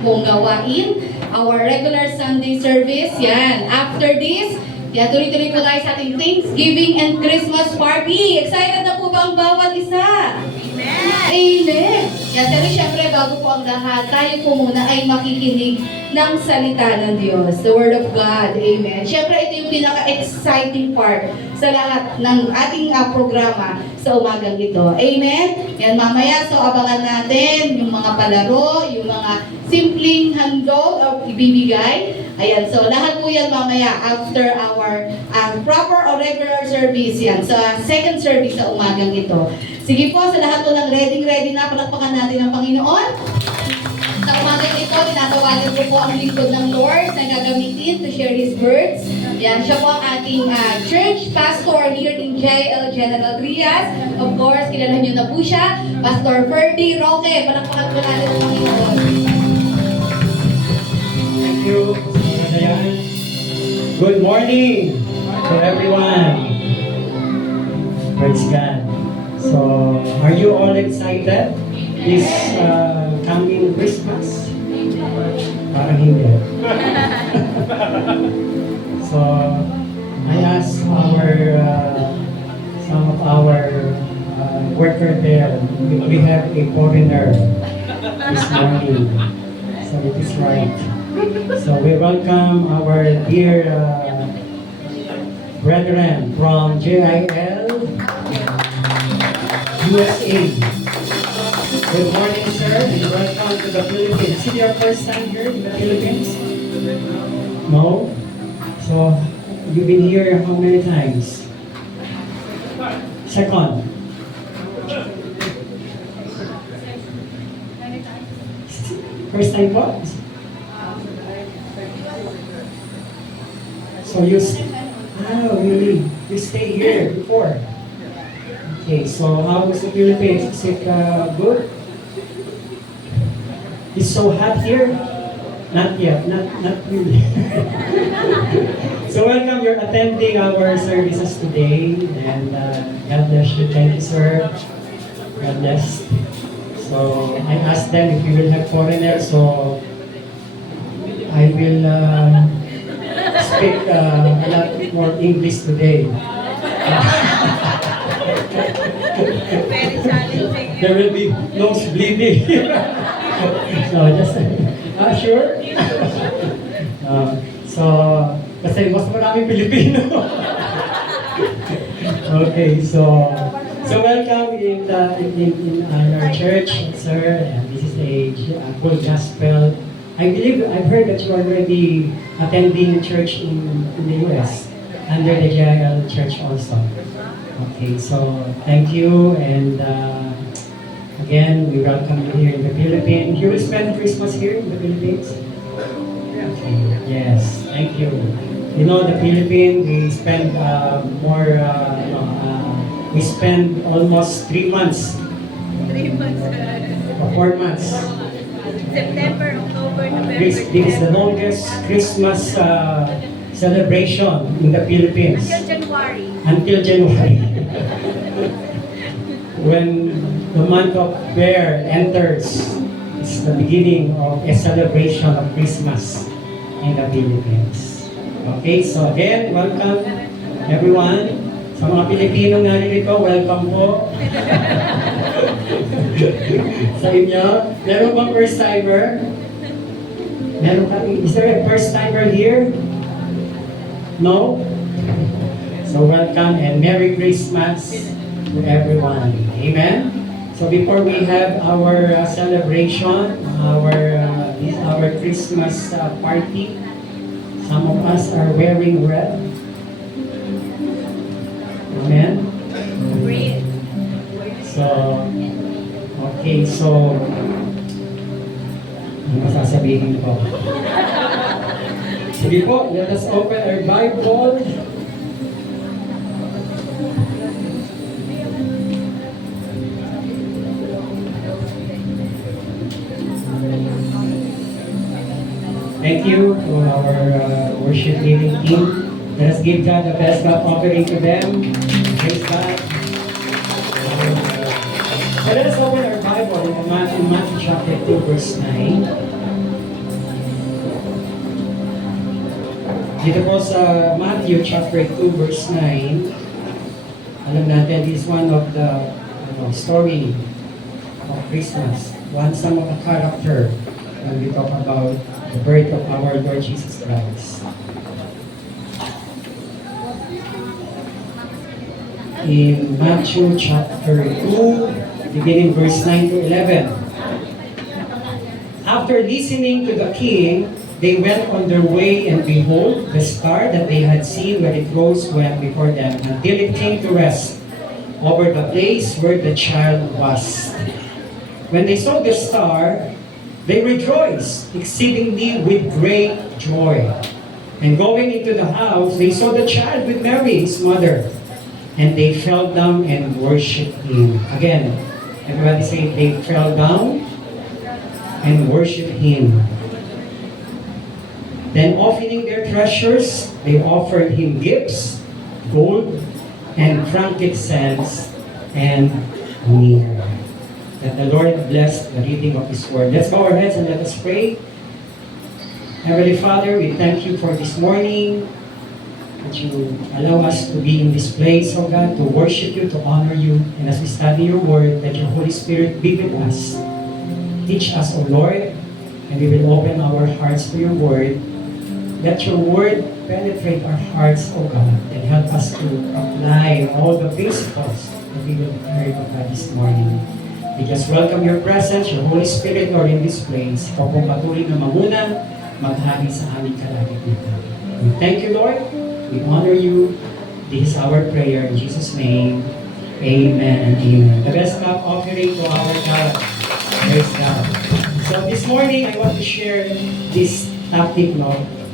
ating pong gawain. Our regular Sunday service. Yan. After this, yan, tuloy-tuloy po tayo sa ating Thanksgiving and Christmas party. Excited na po ba ang bawat isa? Amen! Amen! Yan, pero syempre, bago po ang lahat, tayo po muna ay makikinig ng salita ng Diyos, the Word of God. Amen. Syempre, ito yung pinaka-exciting part sa lahat ng ating programa sa umagang ito. Amen? Yan, mamaya, so abangan natin yung mga palaro, yung mga simpleng handog o ibibigay. Ayan, so lahat po yan mamaya after our proper or regular service yan. Sa second service sa umagang ito. Sige po, sa lahat po lang ready na, palakpakan natin ang Panginoon. Sa umagang ito, tinatawagan ko po ang lingkod ng Lord na gagamitin to share His words. Yan, siya po ang ating church pastor here in JL General Trias. Of course, kilala niyo na po siya, Pastor Ferdy Roque. Palakpakan po natin ang Panginoon. Thank you, Pastor Dayan. Good morning to everyone. Praise God. So, are you all excited this coming Christmas? Parang hindi. So, I asked some of our worker there, we have a foreigner this morning. So it is right. So we welcome our dear brethren from JIL USA. Good morning, sir, and welcome to the Philippines. Is it your first time here in the Philippines? No? So, you've been here how many times? Second. First time po? So really? You stay here before? Okay, so how was the Philippines? Is it good? It's so hot here? Not yet, not really. So welcome, you're attending our services today, and God bless you. Thank you, sir. God bless. So I asked them if you will have foreigners, so I will speak a lot more English today. Very challenging. There will be nose bleeding. So just, sure? So, kasi mas maraming Pilipino. Okay, so welcome in our church, sir. And this is a full gospel. I believe I've heard that you are already attending church in the US under the JIL Church also. Okay, so thank you, and again we welcome you here in the Philippines. You will spend Christmas here in the Philippines. Okay, yes, thank you. You know, the Philippines, we spend we spend almost 3 months. 3 months. Or 4 months. September, October, November, This is the longest Christmas celebration in the Philippines. Until January. Until January. When the month of Bear enters, it's the beginning of a celebration of Christmas in the Philippines. Okay, so again, welcome everyone. Sa mga Pilipino narito, welcome po. Sa inyo, meron bang first timer? Meron ka? Is there a first timer here? No? So welcome and Merry Christmas to everyone. Amen? So before we have our celebration, our Christmas party, some of us are wearing red. Amen? Great. So, okay, so, ano masasabihin ko? Sige po, let us open our Bible. Thank you to our worship leading team. Let us give God the best God offering to them. Praise God. So let us open our Bible in Matthew chapter 2, verse 9. Dito po sa Matthew chapter 2 verse 9, alam natin this is one of the story of Christmas. Some of the character when we talk about the birth of our Lord Jesus Christ. In Matthew chapter 2, beginning verse 9 to 11. After listening to the king, they went on their way, and behold, the star that they had seen when it rose went before them, until it came to rest over the place where the child was. When they saw the star, they rejoiced exceedingly with great joy. And going into the house, they saw the child with Mary, his mother, and they fell down and worshipped him. Again, everybody say, they fell down and worshipped him. Then offering their treasures, they offered him gifts, gold, and frankincense, and myrrh. That the Lord bless the reading of His word. Let's bow our heads and let us pray. Heavenly Father, we thank you for this morning, that you allow us to be in this place, oh God, to worship you, to honor you, and as we study your word, that your Holy Spirit be with us. Teach us, O Lord, and we will open our hearts to your word. Let your word penetrate our hearts, O God, and help us to apply all the principles that we will hear, O God, this morning. We just welcome your presence, your Holy Spirit, Lord, in this place. Ikaw pong patuloy na mamuna, maghagi sa aming kalagitnaan. We thank you, Lord. We honor you. This is our prayer in Jesus' name. Amen and amen. The best clap offering to our God. Praise God. So this morning, I want to share this topic,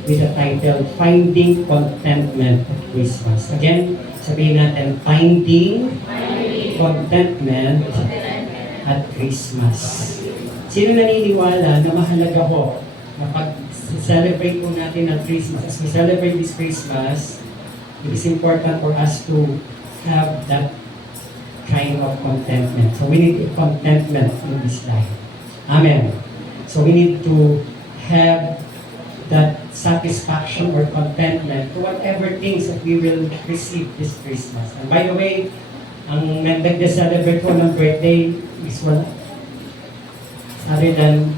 with the title, Finding Contentment at Christmas. Again, sabihin natin, Finding Contentment at Christmas. Sino naniniwala na mahalaga ho na pag-celebrate po natin ang Christmas, as we celebrate this Christmas, it is important for us to have that kind of contentment. So we need contentment in this life. Amen. So we need to have that satisfaction or contentment to whatever things that we will receive this Christmas. And by the way, ang nagde-celebrate po ng birthday is wala other than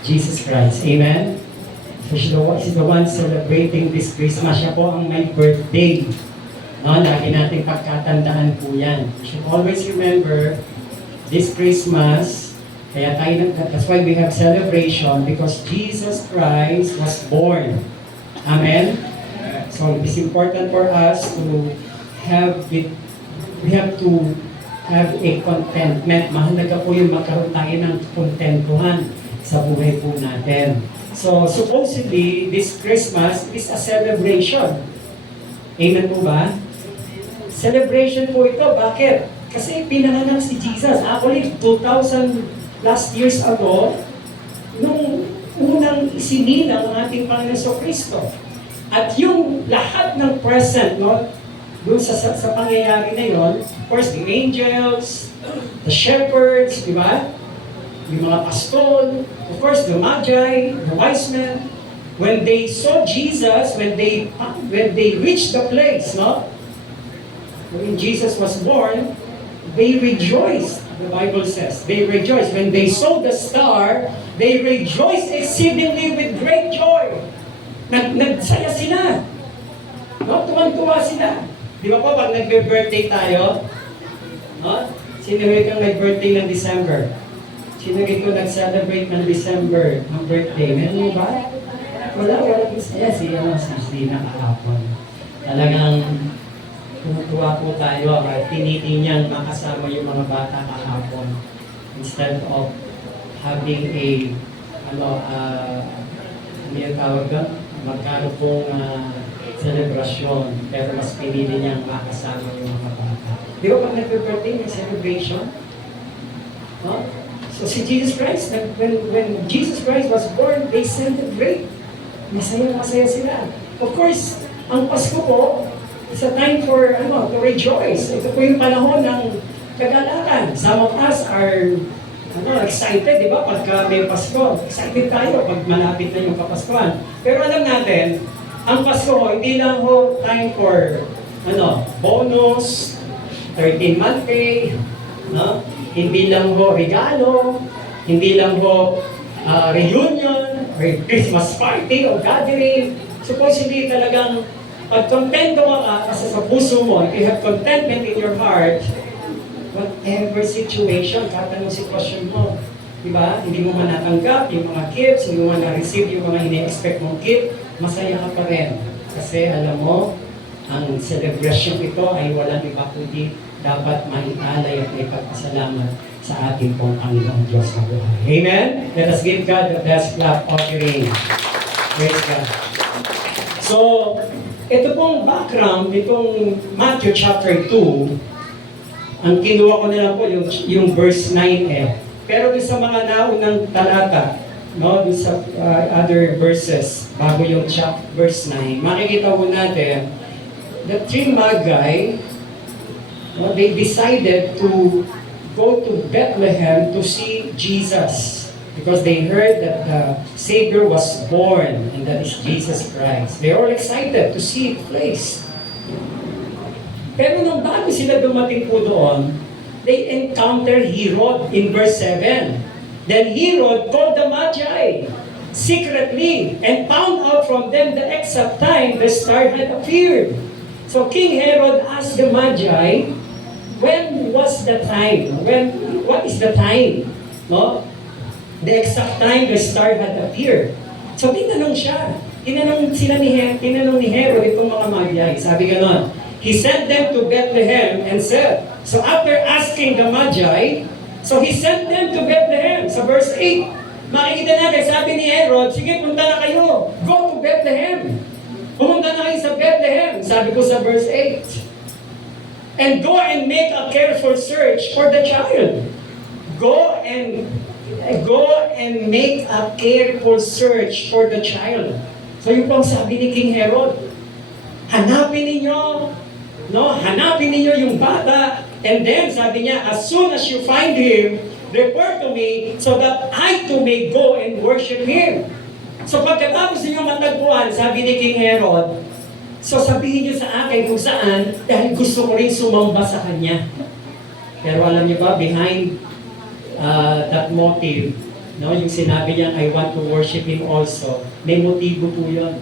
Jesus Christ. Amen? So she's the one celebrating this Christmas. Siya po ang may birthday. No, lagi natin pagkatandaan po yan. You should always remember this Christmas. Kaya tayo, that's why we have celebration, because Jesus Christ was born. Amen? So it's important for us to have it, we have to have a contentment. Mahalaga po yung magkaroon tayo ng kontentuhan sa buhay po natin. So supposedly, this Christmas is a celebration. Amen po ba? Celebration po ito. Bakit? Kasi pinanganak si Jesus. Actually, 2,000 plus years ago, nung unang isinilang ang ating Panginoon Kristo. At yung lahat ng present, doon sa pangyayari na yon, of course, the angels, the shepherds, di ba? Yung mga pastol, of course, the magi, the wise men, when they saw Jesus, when they reached the place, when Jesus was born, they rejoiced. The Bible says, they rejoiced. When they saw the star, they rejoiced exceedingly with great joy. Nagsaya sila. Tuwang-tuwa sila. Di ba po, pag nag-birthday tayo, sino kang nag-birthday ng December? Sino rito nag-celebrate ng December, ng birthday? Meron mo ba? Wala. Masaya si Zina kahapon. Talagang tumutuwa po tayo at tinitingnan makasama yung mga bata kahapon instead of having a tawag doon, magkano pong selebrasyon, pero mas pinili niyang makasama yung mga bata. Di ba pag nag-birthday, may celebration? So si Jesus Christ, when Jesus Christ was born, they celebrate. Masaya sila. Of course, ang Pasko po, it's a time for to rejoice. Ito po yung panahon ng kagalakan. Some of us are excited, di ba? Pagka may Pasko, excited tayo pag malapit na yung Kapaskuhan. Pero alam natin, ang Pasko ho, hindi lang ho time for bonus, 13-month pay, no? Hindi lang ho regalo, hindi lang ho reunion, or Christmas party, o gathering. Supposedly talagang pag kontento ka kasi sa puso mo, if you have contentment in your heart, whatever situation, kahit anong sitwasyon mo, diba? Hindi mo man natanggap yung mga gifts, hindi mo man na-receive yung mga ini-expect mong gift, masaya ka pa rin. Kasi alam mo, ang celebration ito ay walang iba kundi dapat maialay at ipagpasalamat sa ating pong Panginoong Diyos na buhay. Amen? Let us give God the best clap offering. Praise God. So, ito pong background, itong Matthew chapter 2, ang kinuha ko na lang po yung verse 9 eh. Pero doon sa mga naunang talata, no, doon sa other verses, bago yung verse 9, makikita po natin, the three magi, no, they decided to go to Bethlehem to see Jesus because they heard that the Savior was born, and that is Jesus Christ. They are all excited to see the place. Pero nung bago sila dumating po doon, they encountered Herod in verse 7. Then Herod called the Magi secretly and found out from them the exact time the star had appeared. So King Herod asked the Magi, when was the time? What is the time? No? The exact time the star had appeared. So tinanong siya. Tinanong ni Herod itong mga Magi. Sabi ganon. He sent them to Bethlehem and said, so after asking the Magi, so he sent them to Bethlehem. Sa verse 8, makikita natin, sabi ni Herod, sige, punta na kayo. Go to Bethlehem. Pumunta na kayo sa Bethlehem. Sabi ko sa verse 8. And go and make a careful search for the child. Go and make a careful search for the child. So yung pong sabi ni King Herod, hanapin ninyo yung bata, and then sabi niya, as soon as you find him, report to me so that I too may go and worship him. So pagkatapos ninyo matagpuan, sabi ni King Herod, so sabihin niyo sa akin kung saan, dahil gusto ko rin sumamba sa kanya. Pero alam niyo ba, behind that motive, no, yung sinabi niya, I want to worship him also, may motibo po yun.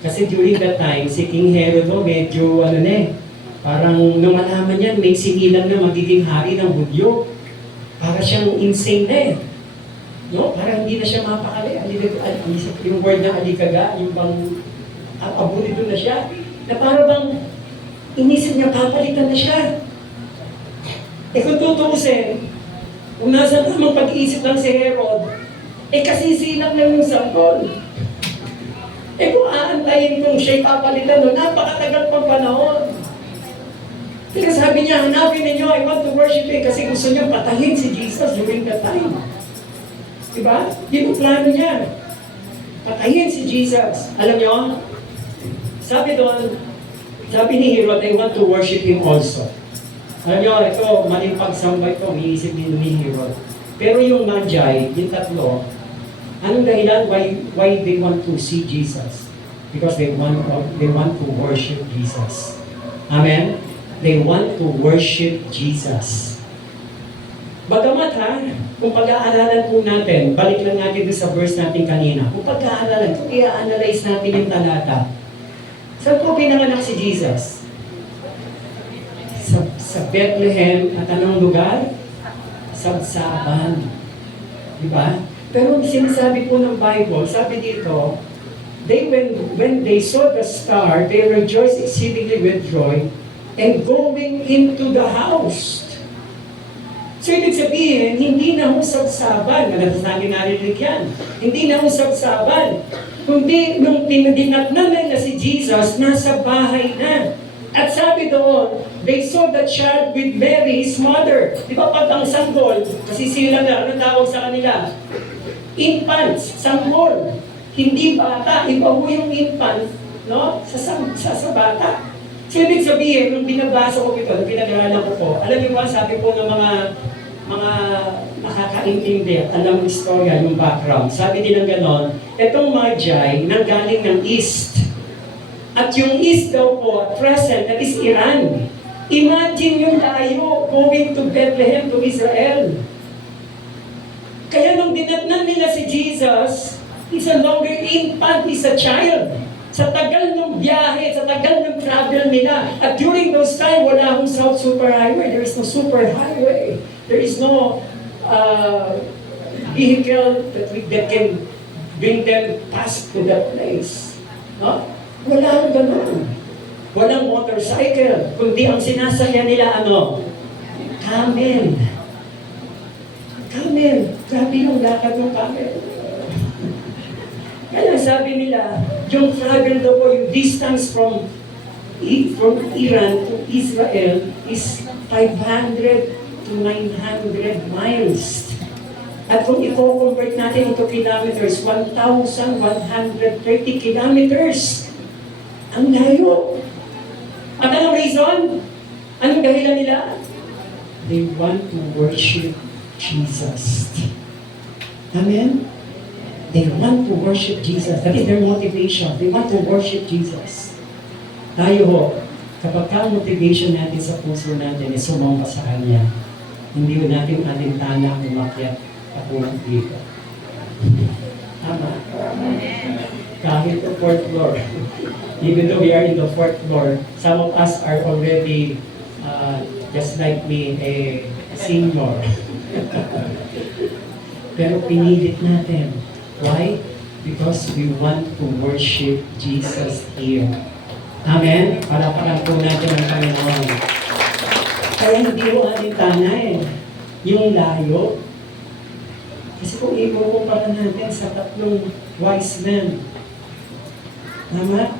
Kasi during that time, si King Herod, medyo parang nung malaman niya, may singilan na magiging hari ng Hudyo. Para siyang insane na eh. No? Parang hindi na siya mapakali. Yung word na alikaga, yung bang abulido na siya. Na parang bang inisip niya, papalitan na siya. Kung tutuusin, kung nasa tamang pag-iisip lang si Herod, kasisilang lang yung sanggol. Kung aantayin kung siya'y papalitan nun, napakatagal pang panahon. Kaya sabi niya, hanapin ninyo, I want to worship him kasi gusto niyo patahin si Jesus during that time. Diba? Yun ang plano niya. Patahin si Jesus. Alam niyo, sabi doon, sabi ni Herod, I want to worship him also. Alam niyo, ito, maling pagsamba ito, umiisip ni Herod. Pero yung Magi, yung tatlo, anong dahilan why they want to see Jesus? Because they want to worship Jesus. Amen? They want to worship Jesus. Bagamat kung pag-aaralan po natin, balik lang natin doon sa verse natin kanina. Kung pag-aaralan, kung i-analyze natin yung talata, saan po pinanganak si Jesus? Sa Bethlehem at anong lugar? Sabsaban. Diba? Pero sinasabi po ng Bible, sabi dito, when they saw the star, they rejoiced exceedingly with joy, and going into the house. So ibig sabihin, hindi na sabsaban, natin narinig yan, hindi na sabsaban, kundi nung dinatnan nila si Jesus, nasa bahay na. At sabi doon, they saw the child with Mary, his mother. Di ba pag ang sanggol, kasi sila na, ano tawag sa kanila? Infants, sanggol. Hindi bata, iba ho yung infant, no? Sa bata. So ibig sabihin, nung binabasa ko ito, nung pinag-aralan ko po, alam niyo ba, sabi po ng mga nakakaintindi at alam ng istorya, yung background. Sabi din ng ganon, itong Magi nanggaling ng east. At yung east daw po, at present, that is Iran. Imagine yung layo going to Bethlehem, to Israel. Kaya nung dinatnan nila si Jesus, he's a longer infant, he's a child. Sa tagal ng biyahe, sa tagal ng travel nila. At during those time, wala akong South Superhighway. There is no superhighway. There is no vehicle that can bring them past to that place. No? Wala akong ganun. Walang motorcycle. Kundi ang sinasakyan nila, ano? Camel. Camel. Grabe yung lakad ng camel. Kaya sabi nila, yung travel daw po, yung distance from Iran to Israel is 500 to 900 miles. At kung i-convert natin into kilometers, 1,130 kilometers. Ang layo. At anong reason? Anong dahilan nila? They want to worship Jesus. Amen? They want to worship Jesus. That is their motivation. They want to worship Jesus. Tayo ho, kapag ka motivation natin sa puso natin is sumamba sa Kanya, hindi ho natin alintana ang umakyat at ulang dito. Tama. Kahit the fourth floor. Even though we are in the fourth floor, some of us are already, just like me, a senior. Pero pinilit natin. Why? Because we want to worship Jesus here. Amen? Palapakan po natin ang Panginoon. Kaya hindi ko alintana yung layo. Kasi kung ikukumpara natin sa tatlong wise men, tama?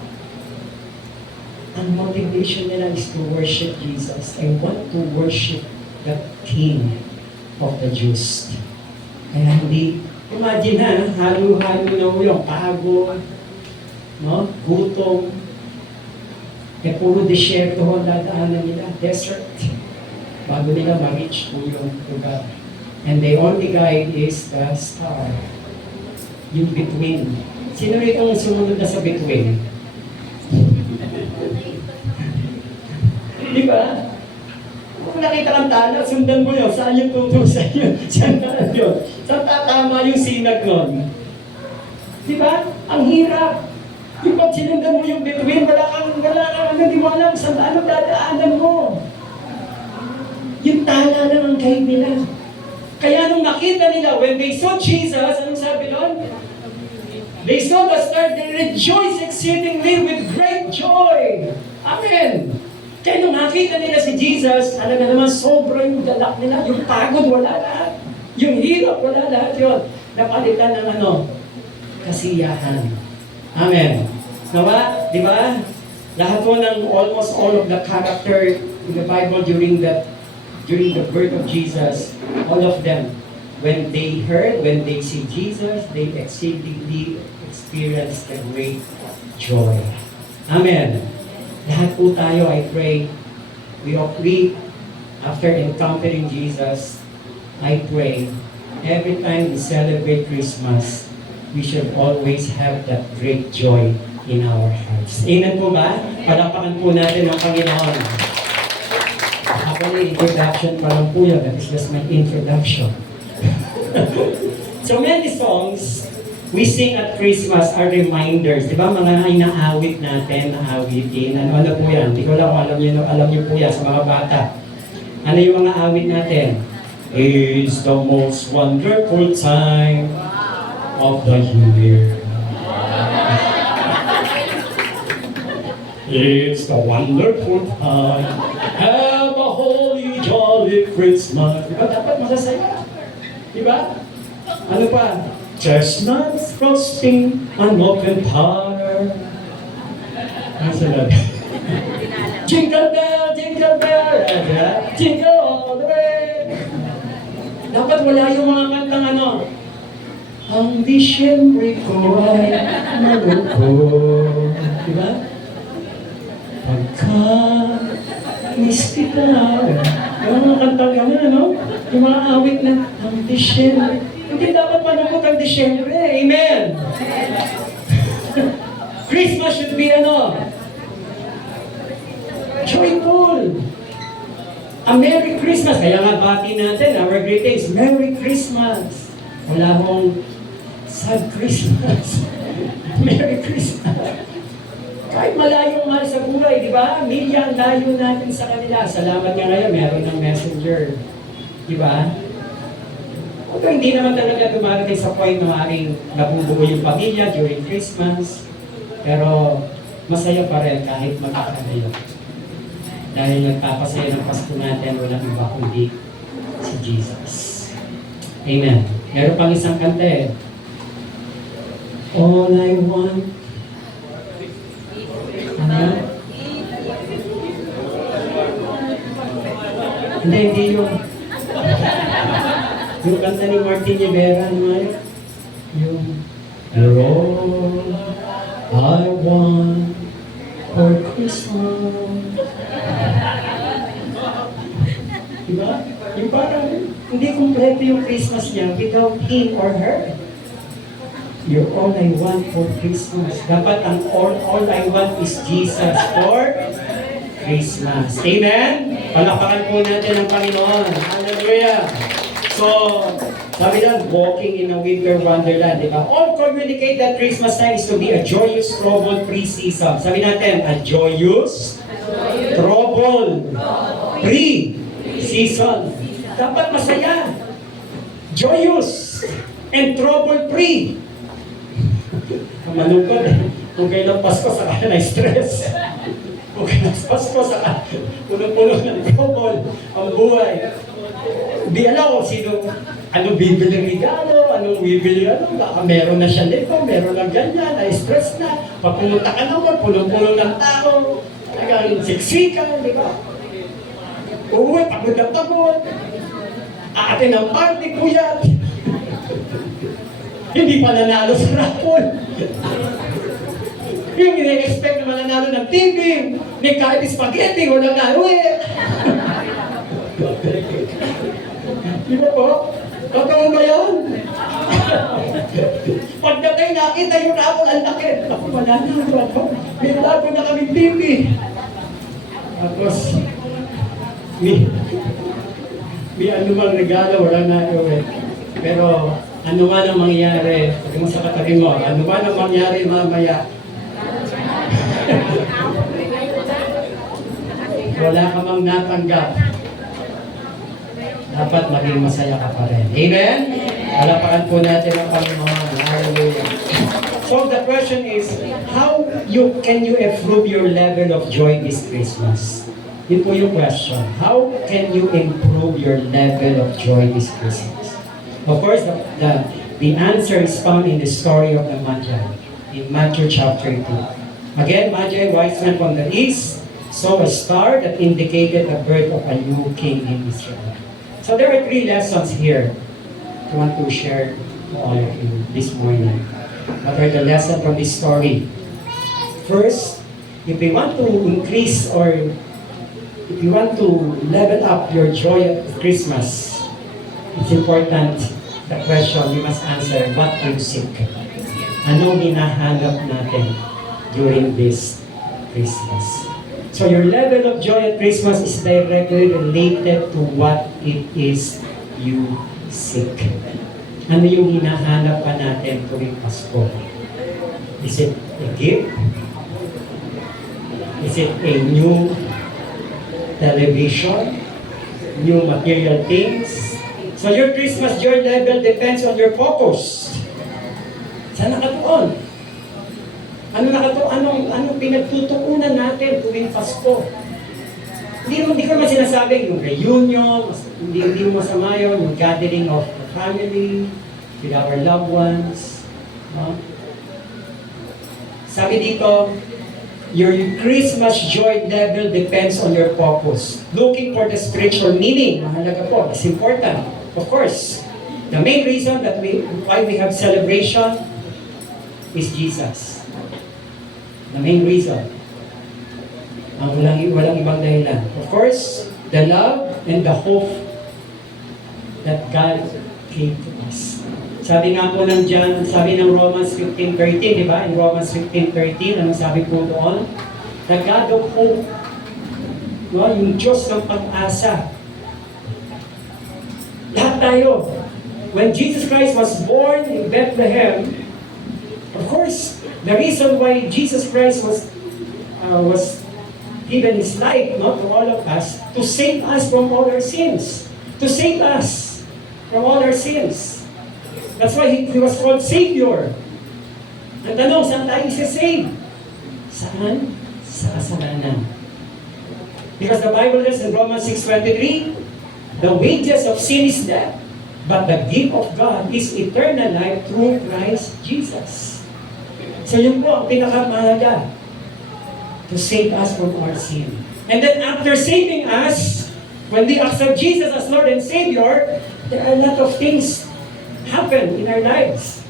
Ang motivation nila is to worship Jesus. I want to worship the King of the Jews. Kaya hindi, imagine na, halo-halo na yung pagod, no? Gutom, puro desierto ho dadaanan nila, desert, bago nila ma-reach po yung lugar. And the only guide is the star, yung between. Sino rito ang sumunod na sa between? Di ba? Kung nakita kang tala, sundan mo yun. Saan yung tutusan yun? Saan na yun? Saan tatama yung sinag nun? Di ba? Ang hirap. Yung pag sinundan mo yung between, wala kang, di mo alam saan ano dadaanan mo. Yung tala lang ang guide nila. Kaya nung nakita nila, when they saw Jesus, anong sabi doon? They saw the star, they rejoiced exceedingly with great joy. Amen. Kaya nung nakita nila si Jesus, talaga naman sobrang galak nila. Yung pagod, wala lahat. Yung hirap, wala lahat yun. Napalitan ng kasiyahan. Amen. Nawa, di ba? Lahat po ng almost all of the character in the Bible during the birth of Jesus, all of them, when they see Jesus, they exceedingly experience a great joy. Amen. Lahat po tayo, I pray, we after encountering Jesus, I pray, every time we celebrate Christmas, we should always have that great joy in our hearts. Amen po ba? Palapakan po natin ang Panginoon. Actually, introduction pa lang po yun. That is just my introduction. So many songs we sing at Christmas are reminders. Di ba mga inaawit natin, naawitin? Ano po yan? Hindi ko lang alam niyo po yan sa mga bata. Ano yung mga awit natin? It's the most wonderful time of the year. It's the wonderful time. Have a holy, jolly Christmas. Diba? Dapat masasaya. Diba? Ano pa? Chestnuts roasting on open fire. Ano sila? Jingle bell, jingle bell, jingle all the way. Dapat wala yung mga kantang ano. Ang Disyembre ko ay malungkot. Diba? Pagka miss kita. Yung mga kantang gano'n, ano? Yung mga awit na ang Disyembre. Hindi dapat malungkot ang Disyembre. Amen! Christmas should be ano? A Merry Christmas! Kaya nga bati natin, our greetings, Merry Christmas! Wala hong sad Christmas. Merry Christmas! Kahit malayong mahal sa buhay, di ba? Milya ang layo natin sa kanila. Salamat nga ngayon, meron ng messenger. Di ba? Although hindi naman talaga dumarating sa point na maaaring nabubuo yung pamilya during Christmas. Pero masaya pa rin kahit magkakalayo. Dahil nagpapasaya ng Pasko natin, walang iba kundi si Jesus. Amen. Meron pang isang kanta eh. All I want. Ano? Hindi yung kanta ni Martin Rivera naman. Yung You're all I want for Christmas. Diba? Yung parang hindi kumpleto yung Christmas niya without him or her. You're all I want for Christmas. Dapat ang all I want is Jesus for Christmas. Amen? Palakpakan po natin ang Panginoon. Hallelujah! So, sabi lang, walking in a winter wonderland, di ba? All communicate that Christmas time is to be a joyous, trouble-free season. Sabi natin, a joyous, trouble-free season. Dapat masaya, joyous, and trouble-free. Ang malungkot eh. Kung kailang Pasko, saka na stress. Kung kailang Pasko, saka puno-puno ng trouble ang buhay. Di alam kung sino, anong bibili regalo, anong bibili baka meron na siya nito, meron na ganyan, na-stress na, pag pumunta ka naman, puno-puno ng tao, talagang siksikan, di ba? Uwi, pagod na pagod, aatin ang party, puyat, hindi pa nanalo sa raffle. Yung ine-expect na mananalo ng TV, may kahit spaghetti, walang naluwi. Di ba po? Totoo ba yan? Pagdating nakita yung raffle, ang laki. Ako, mananalo ako. May lago na kaming TV. Tapos, may anumang regalo, wala na uwi. Pero, ano man ang mangyari, pag mo sa katabi mo, ano man ang mangyari mamaya, wala ka mang natanggap, dapat maging masaya ka pa rin. Amen? Palapakan po natin ang Panginoon. Hallelujah. So the question is, how can you improve your level of joy this Christmas? Yun po yung question. How can you improve your level of joy this Christmas? Of course, the answer is found in the story of the Magi, in Matthew chapter 2. Again, Magi, wise men from the east, saw a star that indicated the birth of a new king in Israel. So there are 3 lessons here I want to share to all of you this morning. What are the lessons from this story? First, if we want to increase or if you want to level up your joy of Christmas, it's important, the question you must answer, what do you seek? Anong hinahanap natin during this Christmas? So your level of joy at Christmas is directly related to what it is you seek. Ano yung hinahanap pa natin tuwing Pasko? Is it a gift? Is it a new television? New material things? So your Christmas joy level depends on your focus. Saan nakatuon? Anong pinagtutuunan natin tuwing Pasko? Hindi ko naman sinasabing yung reunion, hindi mo masama yun, yung gathering of the family, with our loved ones. No? Sabi dito, your Christmas joy level depends on your focus. Looking for the spiritual meaning, mahalaga po, it's important. Of course, the main reason why we have celebration is Jesus. The main reason. Ang walang ibang dahilan. Of course, the love and the hope that God gave to us. Sabi nga po ng John, sabi ng Romans 15:13, di ba? In Romans 15:13, anong sabi po doon? The God of hope, no? Yung Diyos ng pag-asa. Lahat tayo. When Jesus Christ was born in Bethlehem, of course, the reason why Jesus Christ was given His life, no, to all of us, to save us from all our sins. To save us from all our sins. That's why He was called Savior. Ang tanong, saan tayo isa-save? Saan? Sa kasalanan. Because the Bible says in Romans 6:23, the wages of sin is death, but the gift of God is eternal life through Christ Jesus. So yun po ang pinakamahalaga, to save us from our sin. And then after saving us, when we accept Jesus as Lord and Savior, there are a lot of things happen in our lives.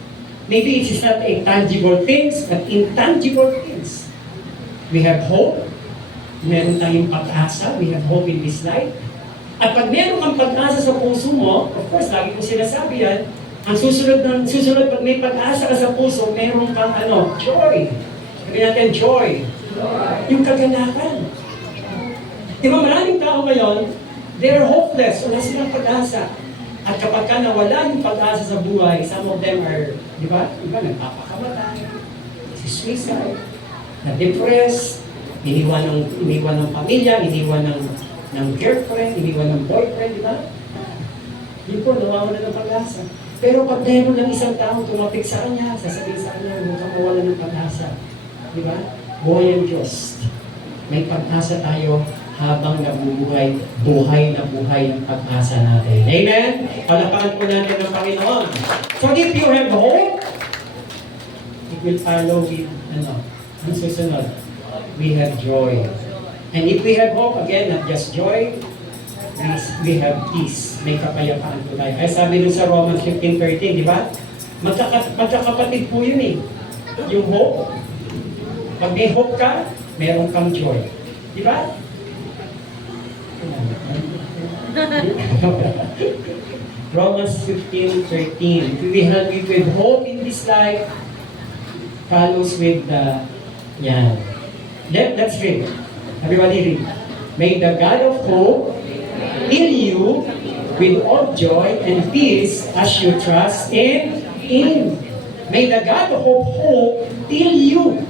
Maybe it is not a tangible things, but intangible things. We have hope. Meron tayong pag-asa. We have hope in this life. At pag meron kang pag-asa sa puso mo, of course, lagi ko sinasabi yan, ang susunod pag may pag-asa ka sa puso, meron kang joy. Sabi natin, joy. Yung kaganapan. Di ba maraming tao ngayon, they are hopeless, wala silang pag-asa. At kapag ka nawala yung pag-asa sa buhay, some of them are, di ba? Iba nagpapakamatay, si suicide, na-depressed, iniwan ng pamilya, iniwan ng girlfriend, iniwan ng boyfriend, di ba? Yun po, nawawala ng pag-asa. Pero pag meron ng isang taong tumapik sa kanya, sasabihin sa kanya, huwag kang mawala ng pag-asa. Di ba? Buhay ang Diyos. May pag-asa tayo habang nabubuhay, buhay na buhay ang pag-asa natin. Amen? Palapakan po natin ng Panginoon. So if you have hope, it will follow with, ang susunod, we have joy. And if we have hope, again, not just joy, we have peace. May kapayapaan po tayo. Kaya sabi dun sa Romans 15:13, di ba? Magkakapatid po yun eh. Yung hope. Pag may hope ka, meron kang joy. Di ba? Romans 15:13. We have with hope in this life follows with the Let's read. Everybody read. May the God of hope fill you with all joy and peace as you trust in Him. May the God of hope fill you.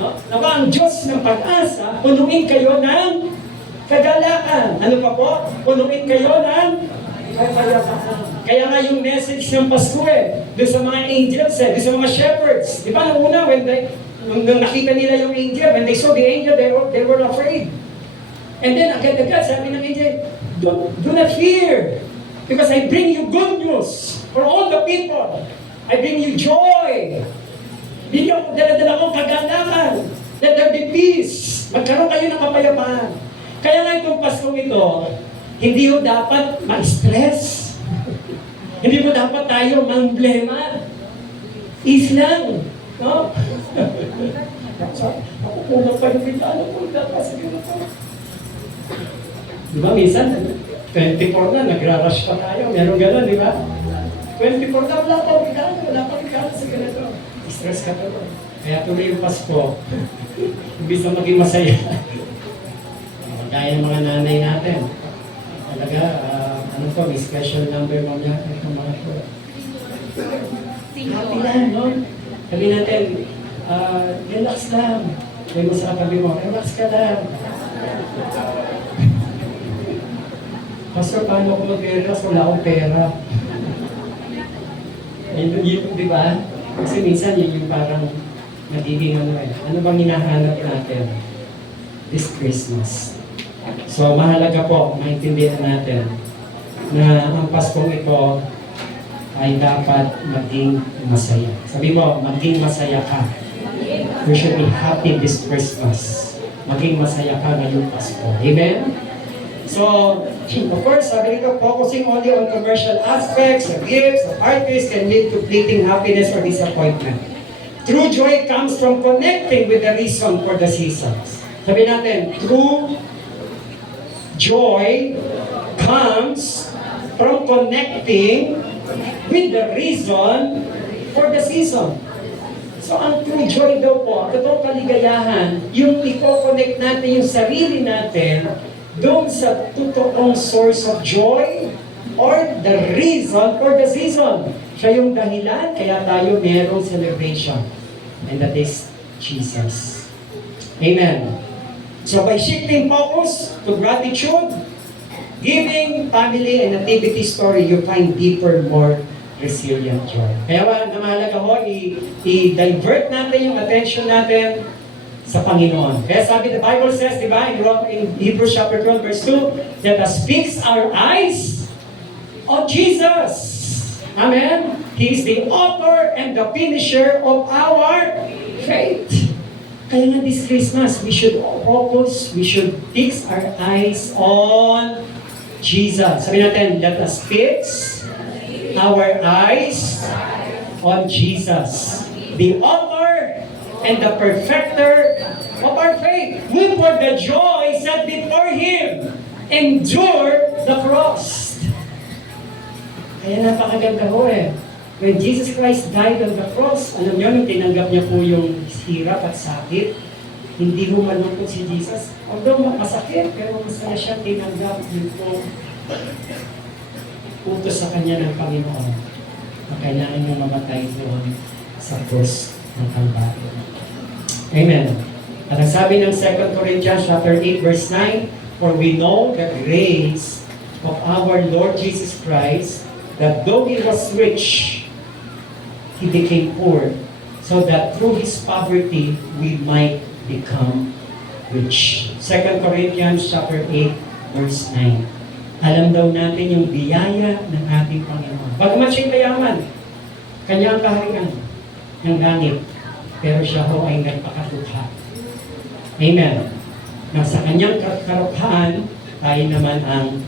No? Nawa ang Diyos ng pag-asa, punuin kayo ng kagalakan. Ano pa po? Punuin kayo ng kagalakan. Kaya nga yung message ng Pasko doon sa mga angels doon sa mga shepherds. Di ba nung una, nung nakita nila yung angel, when they saw the angel, they were afraid. And then agad-agad sabi ng angel, do not fear, because I bring you good news for all the people. I bring you joy. Bigyan ko, dala-dala ko kagalakan. Let there be peace. Magkaroon kayo ng kapayapaan. Kaya nga itong Paskong ito, hindi mo dapat ma-stress. Hindi mo dapat tayo mang-blema. Ease lang. No? Ako kulang pa yung ano po, dapat sa ganito. Diba, minsan, 24 na, nagra-rush pa tayo. Meron gano'n, di ba? 24 na, wala pa regalo sa ganito. Stress ka to. Kaya tuloy yung Pasko, imbis na maging masaya. Gaya ng mga nanay natin. Talaga, may special number mo niya. Itong mga po. Happy lang, no? Sabi natin, relax lang. Sabi mo sa katabi mo, relax ka lang. Pastor, paano ako mag-relax? Wala akong pera. Yun, di ba? Kasi minsan yun yung parang nagiging ano bang hinahanap natin this Christmas. So mahalaga po, maintindihan natin na ang Paskong ito ay dapat maging masaya. Sabi mo, maging masaya ka. You should be happy this Christmas. Maging masaya ka ngayong Pasko. Amen? So, of course, sabi nito, focusing only on commercial aspects, the gifts, the parties can lead to fleeting happiness or disappointment. True joy comes from connecting with the reason for the seasons. Sabi natin, true joy comes from connecting with the reason for the season. So, ang true joy daw po, ang totoong kaligayahan, yung i-connect natin yung sarili natin doon sa totoong source of joy or the reason for the season. Siya yung dahilan, kaya tayo merong celebration. And that is Jesus. Amen. So by shifting focus to gratitude, giving, family, and nativity story, you find deeper, more resilient joy. Kaya mahalaga ho, i-divert natin yung attention natin sa Panginoon. Kaya sabi, the Bible says, di ba, in Hebrews chapter 12, verse 2, let us fix our eyes on Jesus. Amen? He is the author and the finisher of our faith. Kaya nga this Christmas, we should focus, we should fix our eyes on Jesus. Sabi natin, let us fix our eyes on Jesus, the author and the perfecter of our faith, who for the joy set before Him endured the cross. Kaya napakaganda ho eh. When Jesus Christ died on the cross, alam niyo, nung tinanggap niya po yung hirap at sakit, hindi ho malungkot si Jesus. Although masakit, pero masaya siya tinanggap yung po utos sa kanya ng Panginoon na kailangan niya mamatay doon sa cross ng Kalbaryo. Amen. At ang sabi ng 2 Corinthians chapter 8 verse 9, for we know the grace of our Lord Jesus Christ, that though He was rich, He became poor, so that through His poverty we might become rich. 2 Corinthians chapter 8 verse 9. Alam daw natin yung biyaya ng ating Panginoon. Bagamat siya'y mayaman, kanya ang kaharian ng langit, pero siya ho ay nagpakatukha. Amen. Na sa kanyang karukhaan, tayo naman ang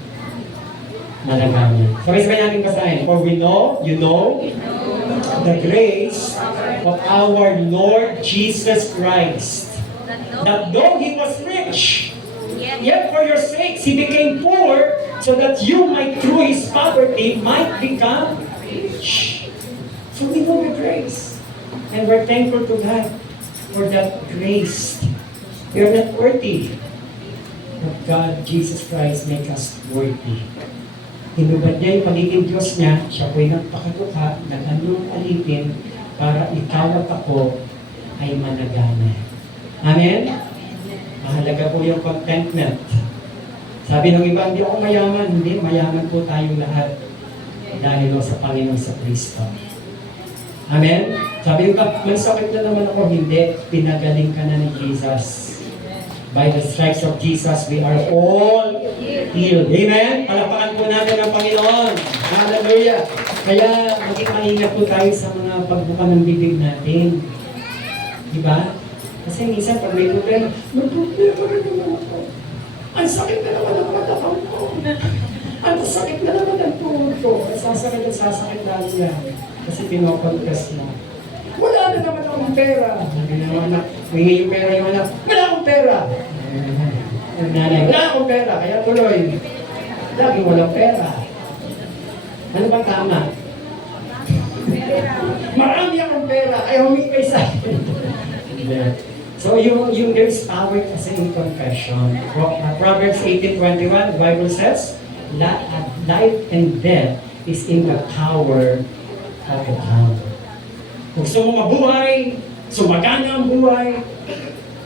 nalagaman. Sabay-sabay natin basahin. For we know, you know, the grace of our Lord Jesus Christ, that though He was rich, yet for your sakes He became poor, so that you might through His poverty might become rich. So we know the grace. And we're thankful to God for that grace. We are not worthy. But God, Jesus Christ, make us worthy. Hinubad niya yung pagiging Diyos niya, siya po'y nagpakatukha, nag-anong alipin, para ikaw at ako ay managana. Amen? Mahalaga po yung contentment. Sabi ng iba, hindi ako mayaman. Hindi, mayaman po tayong lahat dahil sa Panginoon sa Kristo. Amen? Sabi yung may sakit na naman ako, hindi. Pinagaling ka na ni Jesus. By the stripes of Jesus, we are all healed. Amen? Palapakan po natin ang Panginoon. Hallelujah! Kaya maging maingat po tayo sa mga pagbuka ng bibig natin. Diba? Kasi minsan pag may problema rin naman ako. Ang sakit na naman ang matakang ko. Ang sakit na naman ang tuhod ko. Sasakit lalo yan. Kasi pinokontrest mo. Wala na naman akong pera. Hingi yung pera yung anak. Wala akong pera. Yung nanay, wala akong pera. Kaya tuloy. Laging walang pera. Ano bang tama? Marami akong pera. Ay humingi sa akin. So there's power kasi in confession. Proverbs 18:21, the Bible says, life and death is in the power of the tongue. Gusto mo mabuhay, sumagana ang buhay.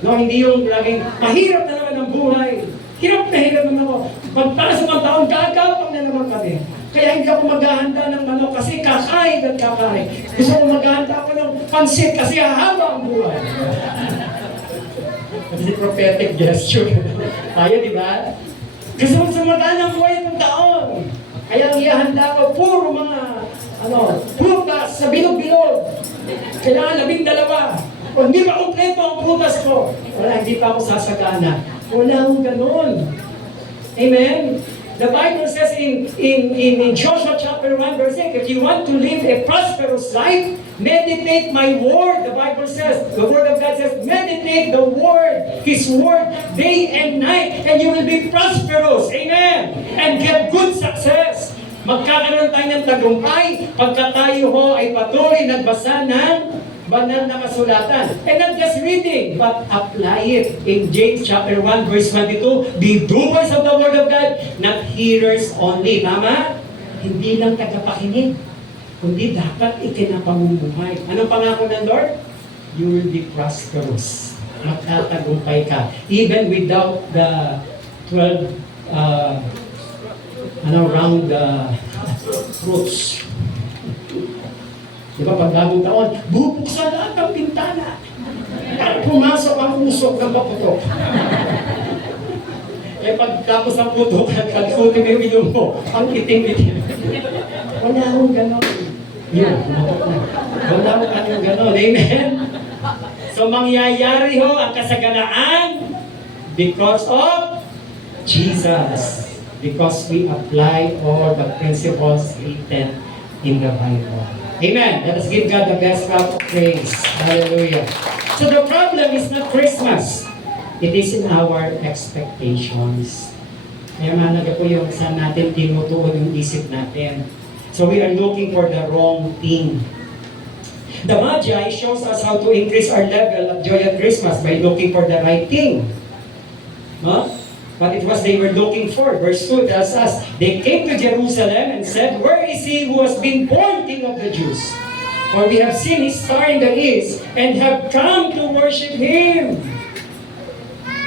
No, hindi yung laging mahirap na naman ang buhay. Hirap naman ako. Pagpasok ang taon, gagapang na naman kami. Kaya hindi ako maghahanda ng manok kasi kakain at kakain. Gusto ko maghahanda ako ng pansit kasi hahaba ang buhay. Kasi prophetic gesture. Tayo, di ba? Gusto mo sumagana ang buhay ng taon. Kaya ang ihahanda ko, puro mga prutas sa bilog-bilog. Kailangan 12. Kung hindi pa kompleto ang prutas ko, wala, hindi pa ako sasagana. Wala akong ganun. Amen? The Bible says in Joshua chapter 1 verse 8, if you want to live a prosperous life, meditate my word. The Bible says, the word of God says, meditate the word, His word, day and night, and you will be prosperous. Amen? And get good success. Magkakaroon tayo ng tagumpay pagka tayo ho ay patuloy nagbasa ng banal na kasulatan. And not just reading, but apply it. In James chapter 1 verse 22, be doers of the word of God, not hearers only. Tama? hindi lang tagapakinig, kundi dapat ikinapamumuhay. Anong pangako ng Lord? You will be prosperous. Magtatagumpay ka. Even without the 12 round fruits. Di ba, pag bagong taon, bubuksan lahat ang pintana. At pumasok ang usok ng paputok. Eh pagtapos ng putok, kalikutin mo yung ilong mo, ang itim-itim. Wala akong ganon. Yun, pumatok na. Wala akong ganon. Amen? So mangyayari ho ang kasaganaan because of Jesus. Because we apply all the principles written in the Bible. Amen. Let us give God the best clap of praise. Hallelujah. So the problem is not Christmas. It is in our expectations. Kaya mahalaga po yung saan natin tinutuon yung isip natin. So we are looking for the wrong thing. The Magi shows us how to increase our level of joy at Christmas by looking for the right thing. Huh? But it was they were looking for. Verse 2 tells us, they came to Jerusalem and said, where is he who has been born King of the Jews? For we have seen his star in the east and have come to worship him.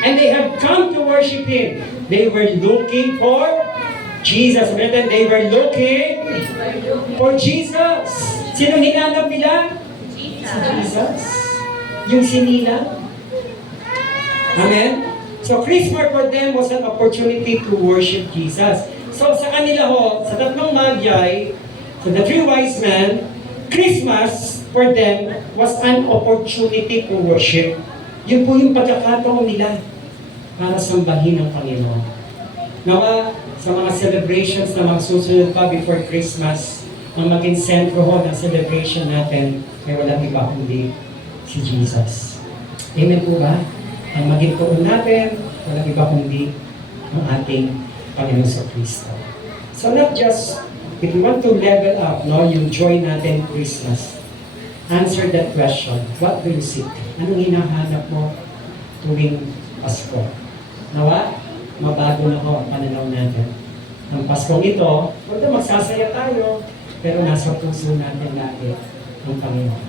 And they have come to worship him. They were looking for Jesus. They were looking for Jesus. Sinong hinanap nila? Jesus. Yung sinila. Amen? So Christmas for them was an opportunity to worship Jesus. So sa kanila ho, sa tatlong Magi, so the three wise men, Christmas for them was an opportunity to worship. Yun po yung pagkakataon nila para sambahin ang Panginoon. Nawa, sa mga celebrations na mga susunod pa before Christmas, ang maging sentro ho ng celebration natin ay walang iba kundi si Jesus. Amen po ba? Ang maging tuon natin, walang iba kundi ang ating Panginoon sa Kristo. So not just, if we want to level up, no, yung joy natin Christmas, answer that question, what do you seek? Anong hinahanap mo tuwing Pasko? Nawa, mabago na ho ang pananaw natin. Ang Paskong ito, although magsasaya tayo, pero nasa puso natin lagi ang Panginoon.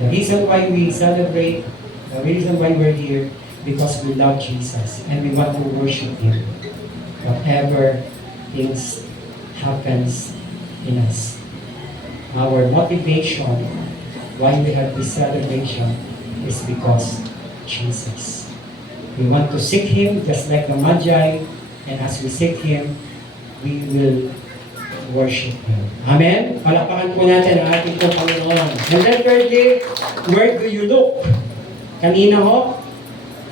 The reason why we celebrate, the reason why we're here, because we love Jesus and we want to worship Him. Whatever things happens in us. Our motivation why we have this celebration is because Jesus. We want to seek Him just like the Magi, and as we seek Him, we will worship Him. Amen? Palakpakan po natin ang ating po Panginoon. And then thirdly, where do you look? Kanina ho,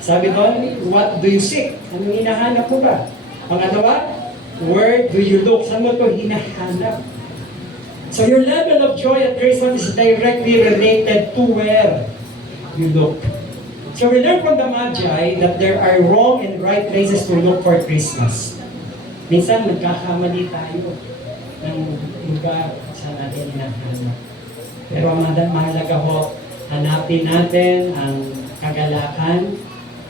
sabi doon, what do you seek? Anong hinahanap mo ba? Pangalawa, where do you look? Saan mo ito hinahanap? So your level of joy at Christmas is directly related to where you look. So we learn from the Magi that there are wrong and right places to look for Christmas. Minsan nagkakamali tayo ng lugar sa natin hinahanap. Pero mahalaga ho, hanapin natin ang kagalakan,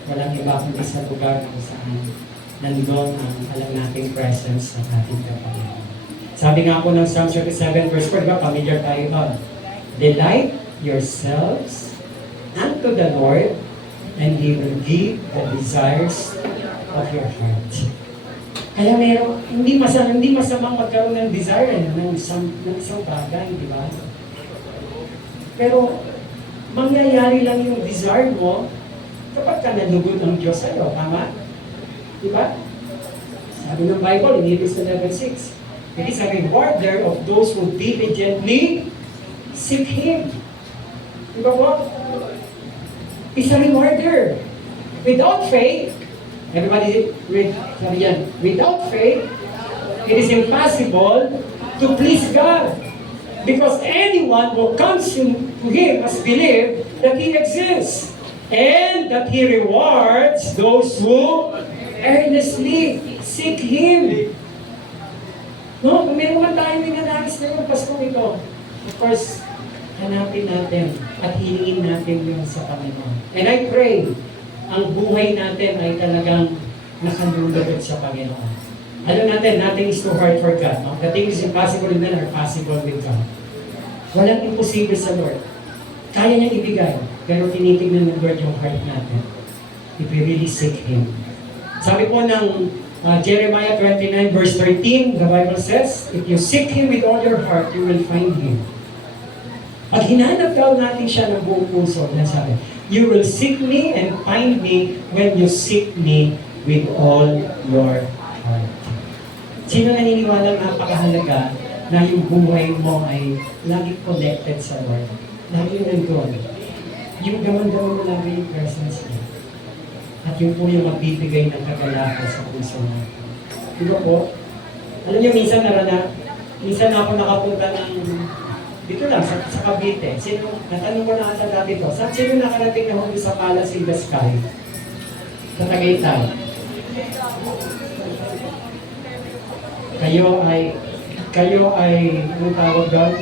walang iba kundi sa lugar kung saan nandun ang alam nating presence ng ating Panginoon. Sabi nga po ng Psalm 37 verse 4, diba, familiar tayo doon. Delight yourselves unto the Lord, and He will give the desires of your heart. Kaya hindi masamang magkaroon ng desire ng isang bagay, di ba? Pero mangyayari lang yung desire mo kapag ka nalugod ang Diyos sa'yo, tama? Di ba? Sabi ng Bible in Hebrews 11:6, it is a rewarder of those who diligently seek Him. Di ba po? It's a rewarder. Without faith, everybody read, sabi yan, without faith, it is impossible to please God. Because anyone who comes to Him must believe that He exists and that He rewards those who earnestly seek Him. No, kung meron man tayo ninanais na yung Paskong ito, of course, hanapin natin at hilingin natin yun sa Panginoon. And I pray, ang buhay natin ay talagang nakalulugod sa Panginoon. Alam natin, nothing is too hard for God. No? The things is impossible with men are possible with God. Walang imposible sa Lord. Kaya niyang ibigay, pero tinitignan ng Lord yung heart natin. If we really seek Him. Sabi po ng Jeremiah 29 verse 13, the Bible says, if you seek Him with all your heart, you will find Him. Pag hinanap daw natin siya ng buong puso, sabi, you will seek me and find me when you seek me with all your heart. Sino naniniwala napakahalaga na yung buhay mo ay lagi connected sa Lord? Lagi yung nandun. Yung daman-daman mo lang yung presence niya. At yun po yung magbibigay ng kagalakan sa puso mo. Diba po? Alam niyo, minsan ako nakapunta ng dito lang, sa Cavite. Natanong ko na ata dati to, sino nakarating na huli sa Palace in the Sky? Sa Tagaytay. Kayo ay, anong tawag doon?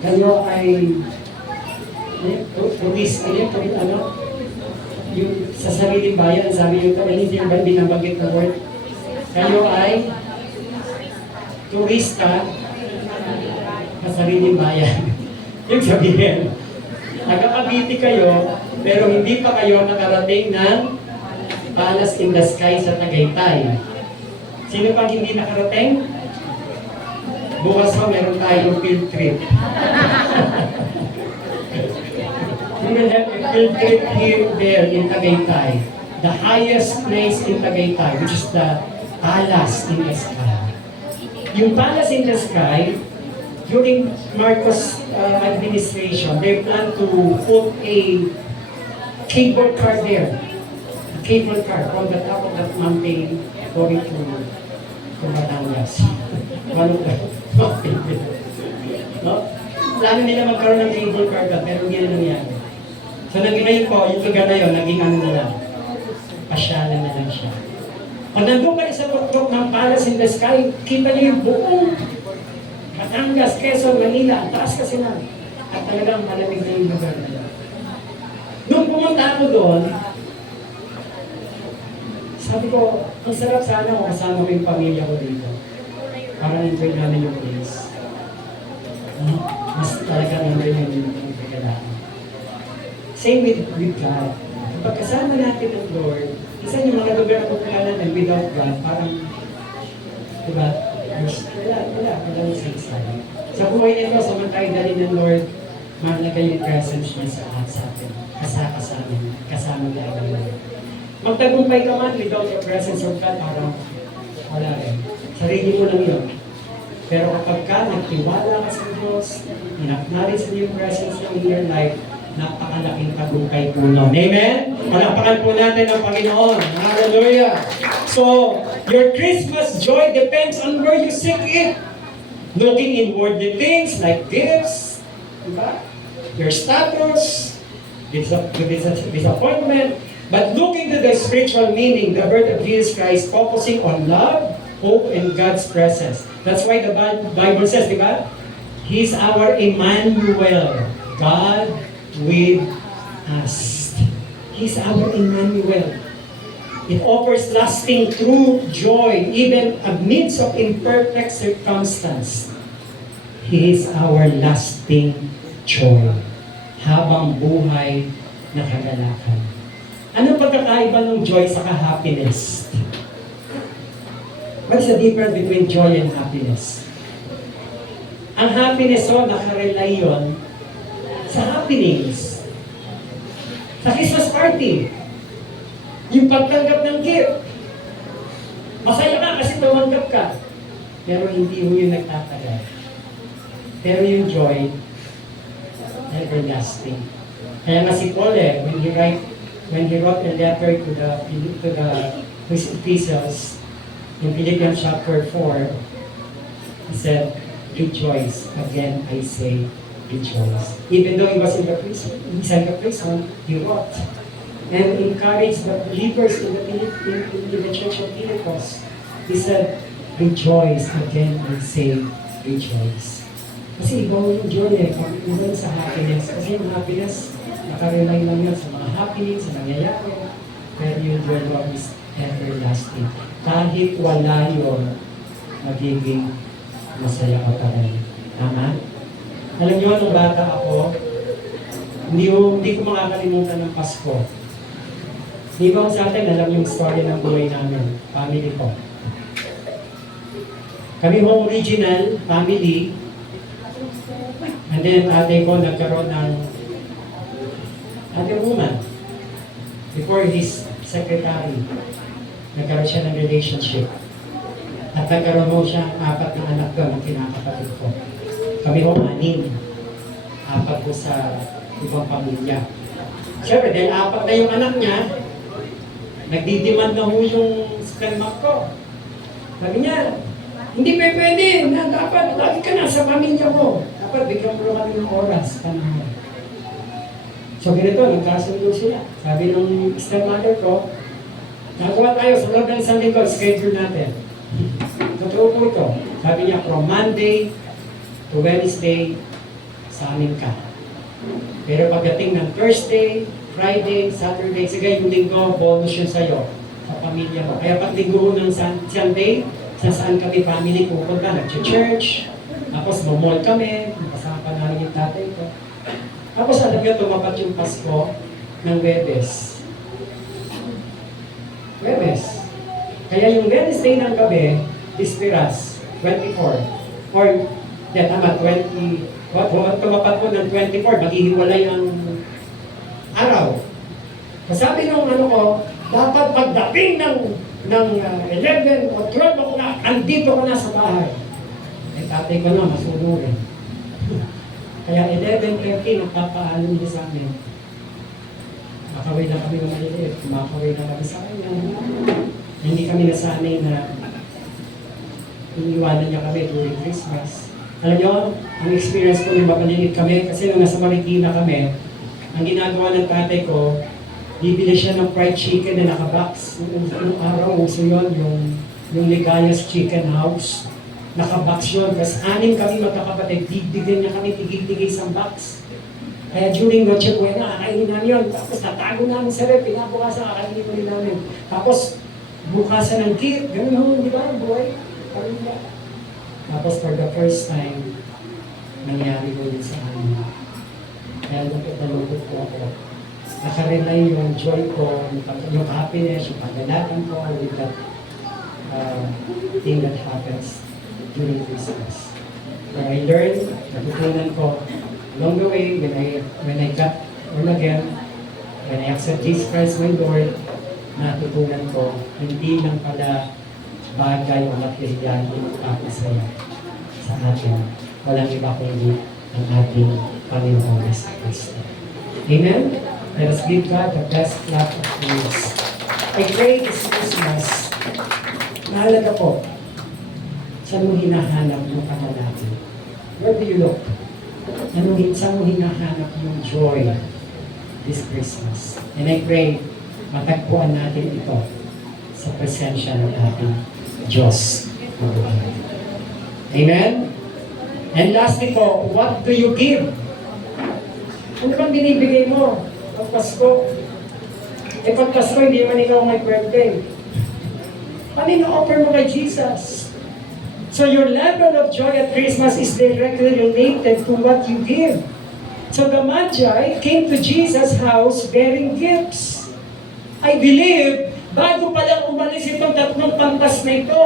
Kayo ay, yung sa sariling bayan, sabi yung hindi yung binabanggit na word. Kayo ay turista sa sariling bayan. Yung sabihin, nagkakabiti kayo, pero hindi pa kayo nakarating ng Palace in the Sky sa Tagaytay. Sino pang hindi nakarating? Bukas pa meron tayong field trip. We will have a field trip here, there in Tagaytay. The highest place in Tagaytay, which is the Palace in the Sky. Yung Palace in the Sky, during Marcos administration, they plan to put a cable car there. A cable car on the top of that mountain going to Batangas. One of the mountain. No? Plano nila magkaroon ng cable car doon, pero hindi na nangyari. So ngayon po, yung lugar na yun, naging ano na lang. Pasyalan na lang siya. Pag nandun kayo sa tuktok ng Palace in the Sky, kita niyo yung buong Batangas, Quezon, Manila, ang taas kasi na. At talagang malamig na yung lugar na yun. Nung pumunta ako doon, sabi ko, ang sarap sana kung kasama ko yung pamilya ko dito. Para enjoy namin yung place. Mas talagang enjoy namin yung kagalaan. Same with God. Kapag kasama natin ang Lord, isa yung mga lugar na pupunta natin without God, parang, diba, walang saysay. Sa buhay nito, samantay dali ng Lord, mahalaga yung presence niya sa atin. Kasama niya ang Lord. Magtagumpay ka man without the presence of God, parang wala rin. Sarili mo lang yun. Pero kapag ka nagtiwala ka sa Diyos, in-acknowledge mo yung presence niya in your life, napakalaking tagumpay po nun. Amen? Palakpakan po natin ang Panginoon. Hallelujah! So, your Christmas joy depends on where you seek it. Looking in worldly things like gifts, diba? Your status, disappointment, but looking to the spiritual meaning, the birth of Jesus Christ, focusing on love, hope, and God's presence. That's why the Bible says, diba? He's our Emmanuel, God with us. He's our Emmanuel. It offers lasting true joy even amidst of imperfect circumstance. He is our lasting joy. Habang buhay na kagalakan. Anong pagkakaiba ng joy sa happiness? What's the difference between joy and happiness? Ang happiness nakarelay yun sa happenings. Sa Christmas party. Yung pagtanggap ng gift. Masaya ka kasi tumanggap ka. Pero hindi mo yung nagtatagal. Pero yung joy, everlasting. Kaya nga si Paul when he wrote a letter to his epistles, in Philippians chapter 4, he said, rejoice. Again, I say, rejoice. Even though he was in the prison, he wrote and encouraged the believers in the church of Philippi. He said, rejoice. Again, I say, rejoice. Kasi iba yung joy iba sa happiness. Kasi yung happiness, nakarelay lang yun sa mga happenings, sa nangyayari. Pero yung joy is everlasting. kahit wala yun, magiging masaya ka pa rin. Tama? Alam niyo, nung bata ako, hindi ko makakalimutan ng Pasko. Di ba sa atin, alam yung story ng buhay namin, family ko. Kami home original, family, and then tatay ko nagkaroon ng other woman. Before his secretary, nagkaroon siya ng relationship. At nagkaroon mo siya 4 na anak doon, ang kinakapatid ko. Kami ho 6. 4 po sa ibang pamilya. Siyempre, dahil 4 na yung anak niya, nagdidemand na ho yung sperma ko. Sabi niya, hindi pwede na dapat lagi ka na sa pamilya mo. Dapat bigyan mo kami ng oras. Panahon. So ganito, nagkasundo sila. Sabi ng stepmother ko, nagawa tayo sa loob ng isang linggo, schedule natin. Totoo po ito. Sabi niya, from Monday to Wednesday, sa amin ka. Pero pagdating ng Thursday, Friday, Saturday, sige yung linggo, bonus yun sa'yo, sa pamilya mo. Kaya pag linggo ng Sunday, sa saan kami family pupunta, nag-church, tapos mamall kami, kasama namin yung tatay ko. Tapos alam niyo, tumapat yung Pasko ng Webes. Kaya yung Wednesday ng gabi, Dispiras, 24. Or, tama, 20, tumapat po ng 24, maghihiwalay ang araw. Sabi nung ko, dapat pagdating ng 11 o 12 ako na, andito ko na sa bahay. Eh, tatay ko na, masunurin. Kaya 11:30, nagpapaalam niya sa amin. Makaway na kami ng maliit, makaway na kami sa kanya. Hindi kami nasanay na iniwanan niya kami during Christmas. Alam niyo, ang experience ko nung mapaliit kami, kasi nung nasa Marikina kami, ang ginagawa ng tatay ko, bibili siya ng fried chicken na nakabox. Nung araw, uso yun, yung Ligayas Chicken House. Nakabox yun. Tapos 6 kami magkakapatid, bigyan niya kami tigil-tigil isang box. Kaya during Noche Buena, kakainin namin yun. Tapos natago namin sa rep, pinabukasan, kakainin ulit namin. Tapos bukasan ng cake, gano'n ho, di ba, buhay? Tapos for the first time, nangyari ko yun sa amin. Kaya nalungkot ko ako. Nakarelay yung joy ko, yung happiness, yung paglalatan ko with that thing that happens during Christmas. Where I learned, natutunan ko, along the way, when I got born again, when I accept Jesus Christ my Lord, natutunan ko, hindi lang pala bagay o material yung pakisaya sa atin. Walang iba kundi ang ating Panginoon Yesu Cristo. Amen? Let us give God the best clap of praise. I pray this Christmas, mahalaga po, saan mo hinahanap yung kamalaki? Where do you look? Saan mo hinahanap yung joy this Christmas? And I pray, matagpuan natin ito sa presensya ng ating Diyos. Amen? And lastly po, what do you give? Ano bang binibigay mo pag Pasko? Eh pag Pasko, hindi man ikaw may birthday. Ano yung offer mo kay Jesus? So your level of joy at Christmas is directly related to what you give. So the Magi came to Jesus' house bearing gifts. I believe, bago pa lang umalis itong 3 pantas na ito,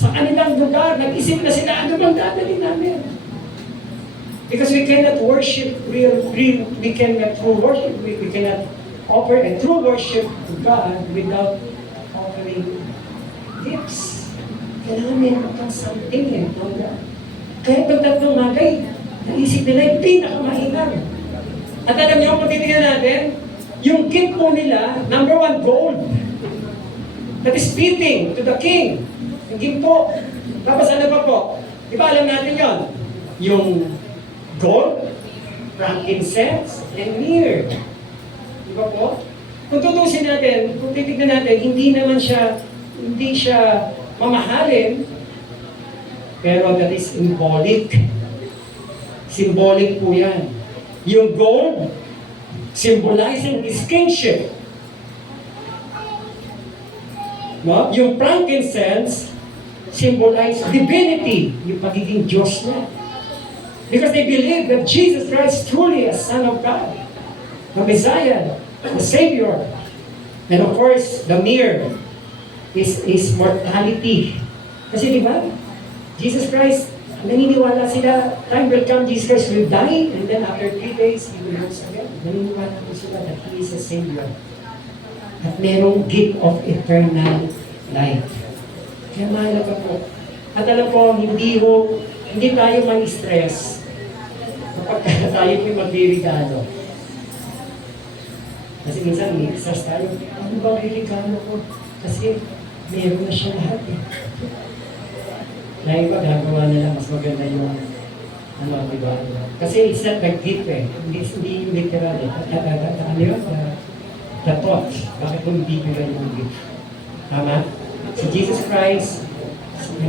sa kanilang lugar, nag-isip na sila, ano bang dadali namin? Because we cannot worship we cannot offer a true worship to God without offering gifts. Kailangan meron kang something eh. Kaya pag 3 bagay, naisip nila yung pinakamainam. At alam niyo, kung titingnan natin, yung gift po nila, number 1, gold. That is fitting to the king. Yung gift po. Tapos ano pa po? Di ba alam natin yon? Yung gold, frankincense, and myrrh. Di ba po? Kung tutusin natin, kung titignan natin, hindi siya mamahalin, pero that is symbolic. Symbolic po yan. Yung gold, symbolizing his kingship. No? Yung frankincense symbolize divinity, yung pagiging Diyos niya. Because they believe that Jesus Christ is truly a Son of God, the Messiah, the Savior. And of course, the myrrh is mortality. Kasi di ba, Jesus Christ, naniniwala sila, time will come, Jesus Christ will die, and then after 3 days, He will rise again. Naniniwala po sila that He is a Savior. At merong gift of eternal life. Kaya mahalaga po. At alam po, hindi tayo may stress kapag tayo po magririgalo. Kasi minsan, may stress tayo. Ano ba ririgalo ko? Kasi meron na siya lahat eh. Na iba, gagawa na lang, mas maganda yung diba? Kasi it's not like gift eh. Hindi yung literal eh. Ano yun? The thought. Bakit kung hindi bigay yung gift? Tama? Si Jesus Christ,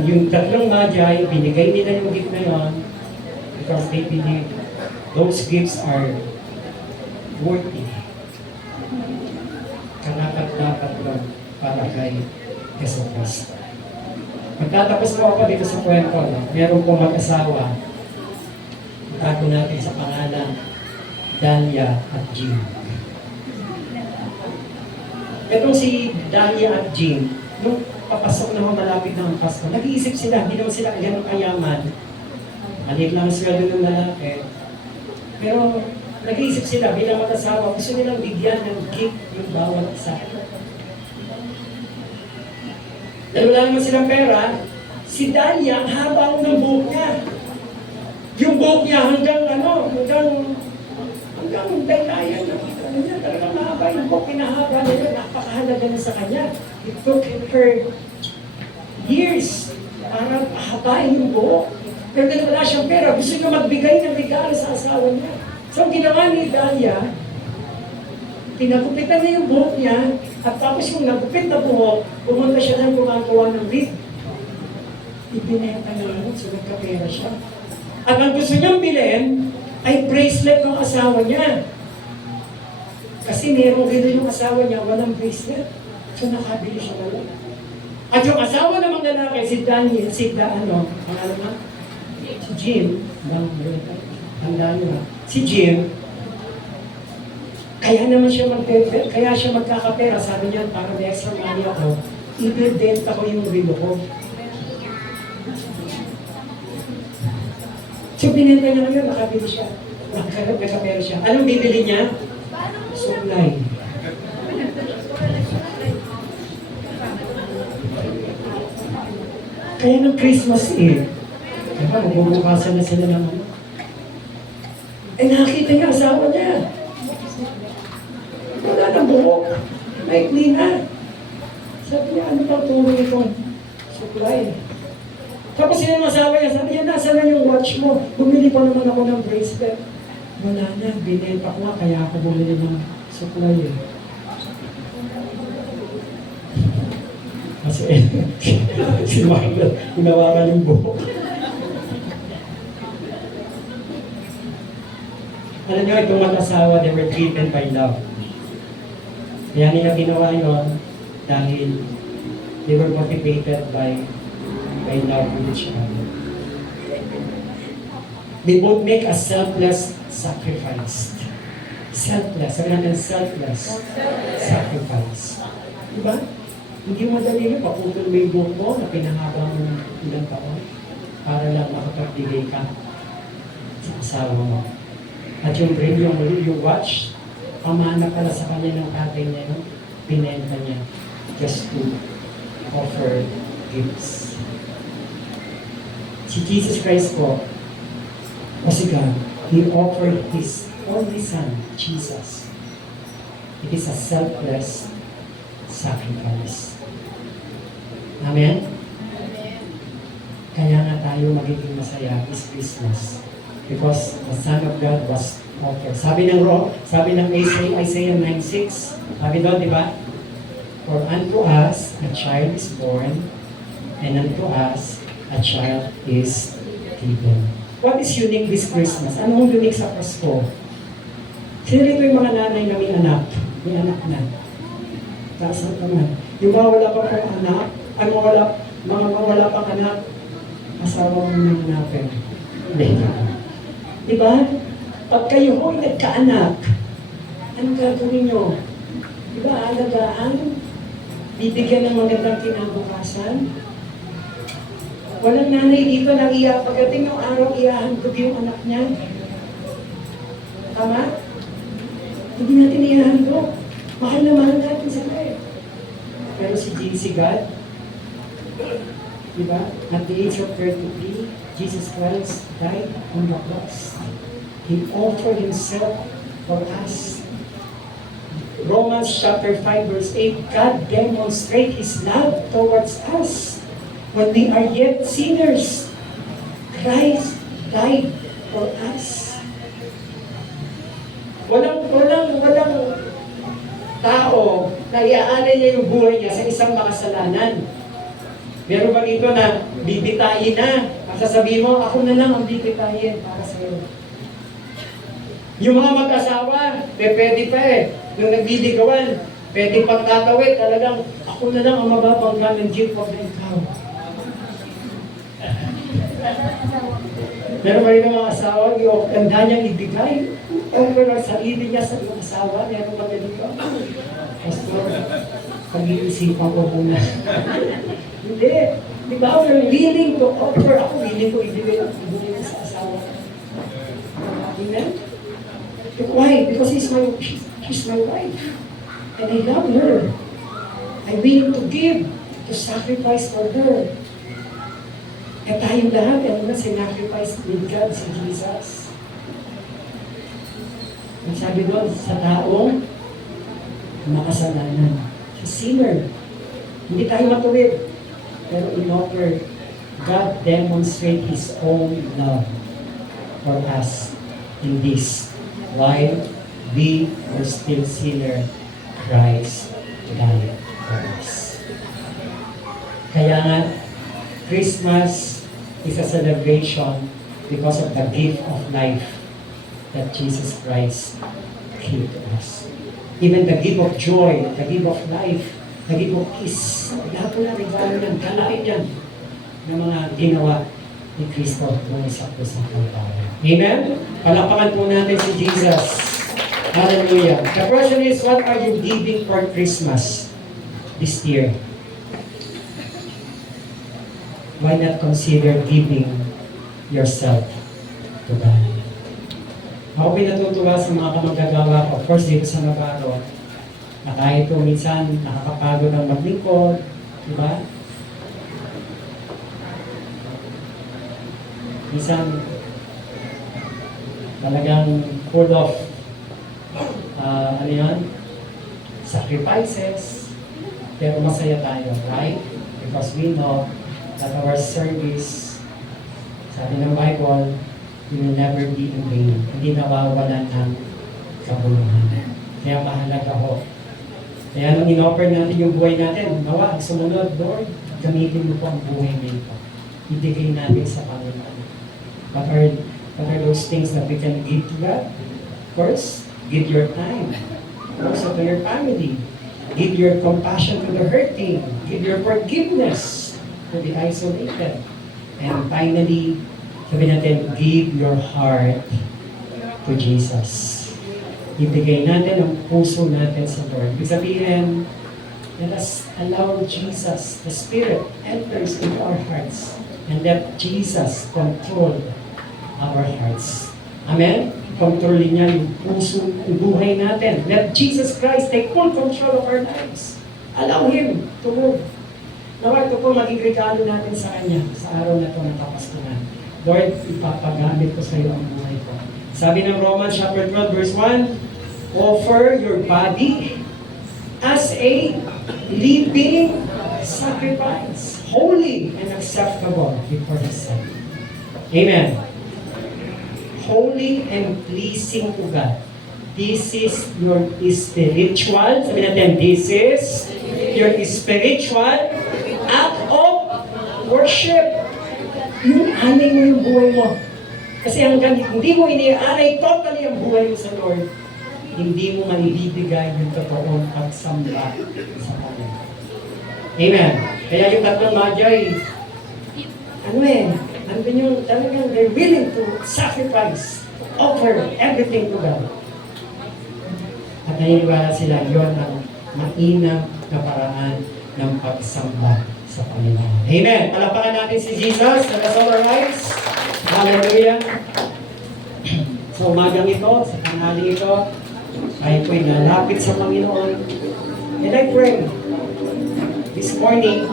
yung tatlong Magi, binigay nila yung gift na yun because they believe those gifts are worthy. Karapat-dapat lang para kay Jesus Christ. Magtatapos po ako dito sa kwento. No? Meron pong mag-asawa. Itago natin sa pangalan Dahlia at Jim. Itong si Dahlia at Jim, nung papasok na malapit na ang Pasko, nag-iisip sila, hindi naman sila ganun kayaman. Maliit lang ang sweldo ng lalaki. Pero nag-iisip sila bilang mag-asawa, gusto nilang bigyan ng gift yung bawat isa. Dahil wala naman silang pera, si Dahlia, ang haba ng buhok niya. Yung buhok niya hanggang daylayan ng niya. Talagang mahaba yung buhok, pinahaba niya. Napakahalaga na sa kanya. It took her years para habain yung buhok. Pero dahil wala siyang pera, gusto niya magbigay ng regalo sa asawa niya. So, ang ginawa ni Dahlia, pinagupitan niya yung buhok niya, at tapos yung nagupit na buhok, pumunta siya ng gumagawa ng wig. Ibinenta niya yun, so nagkapera siya. At ang gusto niyang bilhin, ay bracelet ng asawa niya. Kasi meron rin yung asawa niya, walang bracelet. So nakabili siya na lang. At yung asawa ng mga lalaki, si Daniel, pangalan na? Si Jim. Si Jim, kaya naman siya kaya siya magkakapera. Sabi niya, para may extra money ako, ibibenta ko yung rilo ko. So binenta niya ngayon, nakabili siya. Nagkapera siya. Anong bibili niya? Supply. Kaya ng Christmas Eve, diba, magbubukasan na sila ng ano. Nakita niya asawa niya. Wala nang buhok. Maikli na. Sabi niya, ano bang tulong itong supply? Tapos sila ng asawa niya, sabi niya, nasa na yung watch mo? Bumili pa naman ako ng bracelet. Wala na, binenta ko nga, kaya ako bumili ng supply eh. Kasi si Marla, ginawaran yung buhok. Alam niyo, itong mag-asawa, they were driven by love. Kaya nila ginawa yun dahil they were motivated by love with each other. They both make a selfless sacrifice. Selfless. Sabi natin selfless sacrifice. Diba? Hindi madali yun. Paputol mo yung buhok mo na pinahaba mo ng ilang taon para lang makapagbigay ka sa asawa mo. At yung ring, yung watch, pamana pala sa kanya ng tatay niya, no? Pinenta niya just to offer gifts. Si Jesus Christ po, o si God, He offered His only Son, Jesus. It is a selfless sacrifice. Amen? Kaya nga tayo magiging masaya this Christmas. Because the Son of God was offered. Sabi ng Isaiah 9:6, sabi doon, di ba? For unto us a child is born, and unto us a child is given. What is unique this Christmas? Ano ang unique sa Pasko? Sino rito yung mga nanay na may anak? May anak na. Taas ang tangan. Yung mga wala pa pong anak, ay mga wala pang anak, asawa mo nang hanapin. Hindi. Diba? Pag kayo ho'y nagkaanak, anong gagawin nyo? Diba, alagaan? Bibigyan ng magandang kinabukasan? Walang nanay dito na pagdating ng araw, ihahandog yung anak niya. Tama? Hindi natin ihahandog. Mahal na mahal natin sila eh. Pero si God, diba? At the age of 33, Jesus Christ died on the cross. He offered Himself for us. Romans chapter 5 verse 8, God demonstrates His love towards us. When we are yet sinners, Christ died for us. Walang tao na iaalay niya yung buhay niya sa isang makasalanan. Meron ba dito na bibitayin na? Sasabihin mo, ako na lang ang bibitayin para sa iyo. Yung mga mag-asawa, pwede pa eh. Nung nagliligawan, pwede pang tatawid. Talagang, ako na lang ang mababangga ng jeep of the ikaw. Meron ba rin ng mga asawa, yung ganda niyang ibigay, over ang sarili niya sa iyong asawa, meron ba ganito? Pastor, pag-iisipan ko muna. Hindi. Di ba? We're willing to offer. Ako willing ko ibigay ang ibigay sa asawa. Amen? Why? Because she's my wife. And I love her. I'm willing to give, to sacrifice for her. At tayong lahat, ano na, sinacrifice with God, si Jesus. Ang sabi doon, sa taong makasalanan. Sa sinner. Hindi tayo matuwid. Pero in offer, God demonstrate His own love for us in this. While we were still sinner, Christ died for us. Kaya nga, Christmas is a celebration because of the gift of life that Jesus Christ gave to us. Even the gift of joy, the gift of life, the gift of peace, lahat po na regalo yan, kalain yan ng mga ginawa ni Kristo kung isa po sa Kalbaryo. Amen? Palakpakan po natin si Jesus. Hallelujah. The question is, what are you giving for Christmas this year? Why not consider giving yourself to God? Ako pinatutuwa sa mga kamagagawa ko, of course dito sa Navarro, na kahit po minsan nakakapagod ang maglingkod, di ba? Minsan talagang full of sacrifices, pero masaya tayo, right? Because we know that our service, sabi ng Bible, will never be in vain. Hindi nawawalan ng kabuluhan. Kaya mahalaga ho. Kaya nung in-offer natin yung buhay natin, nawa, sumunod, Lord, gamitin mo po ang buhay nito. Ibigay natin sa Panginoon. What are those things that we can give to God? Of course, give your time. Also to your family. Give your compassion to the hurting. Give your forgiveness to the isolated. And finally, sabi natin, give your heart to Jesus. Ibigay natin ang puso natin sa Lord. Ibig sabihin, let us allow Jesus, the Spirit, enters into our hearts and let Jesus control our hearts. Amen? Kontrolin niya yung puso, yung buhay natin. Let Jesus Christ take full control of our lives. Allow Him to move. Nawa, ito po maging regalo natin sa Kanya sa araw na ito na Kapaskuhan. Lord, ipapagamit ko sa iyo ang buhay ko. Sabi ng Romans chapter 12 verse 1, offer your body as a living sacrifice, holy and acceptable before His sight. Amen. Holy and pleasing to God. This is your spiritual, sabi natin, this is your spiritual act of worship. Yung anay mo yung buhay mo. Kasi hanggang hindi mo iniaalay totally ang buhay mo sa Lord, hindi mo maibibigay yung totoong pagsamba sa Kanya. Amen. Kaya yung tatlong magi, andun yung talagang they're willing to sacrifice, to offer everything to God. At naniniwala sila, yun ang mainam na paraan ng pagsamba sa Panginoon. Amen. Palapakan natin si Jesus. Let us all rise. Hallelujah. Sa umagang ito, sa tanghali ito, tayo po'y nalapit sa Panginoon. And I pray, this morning,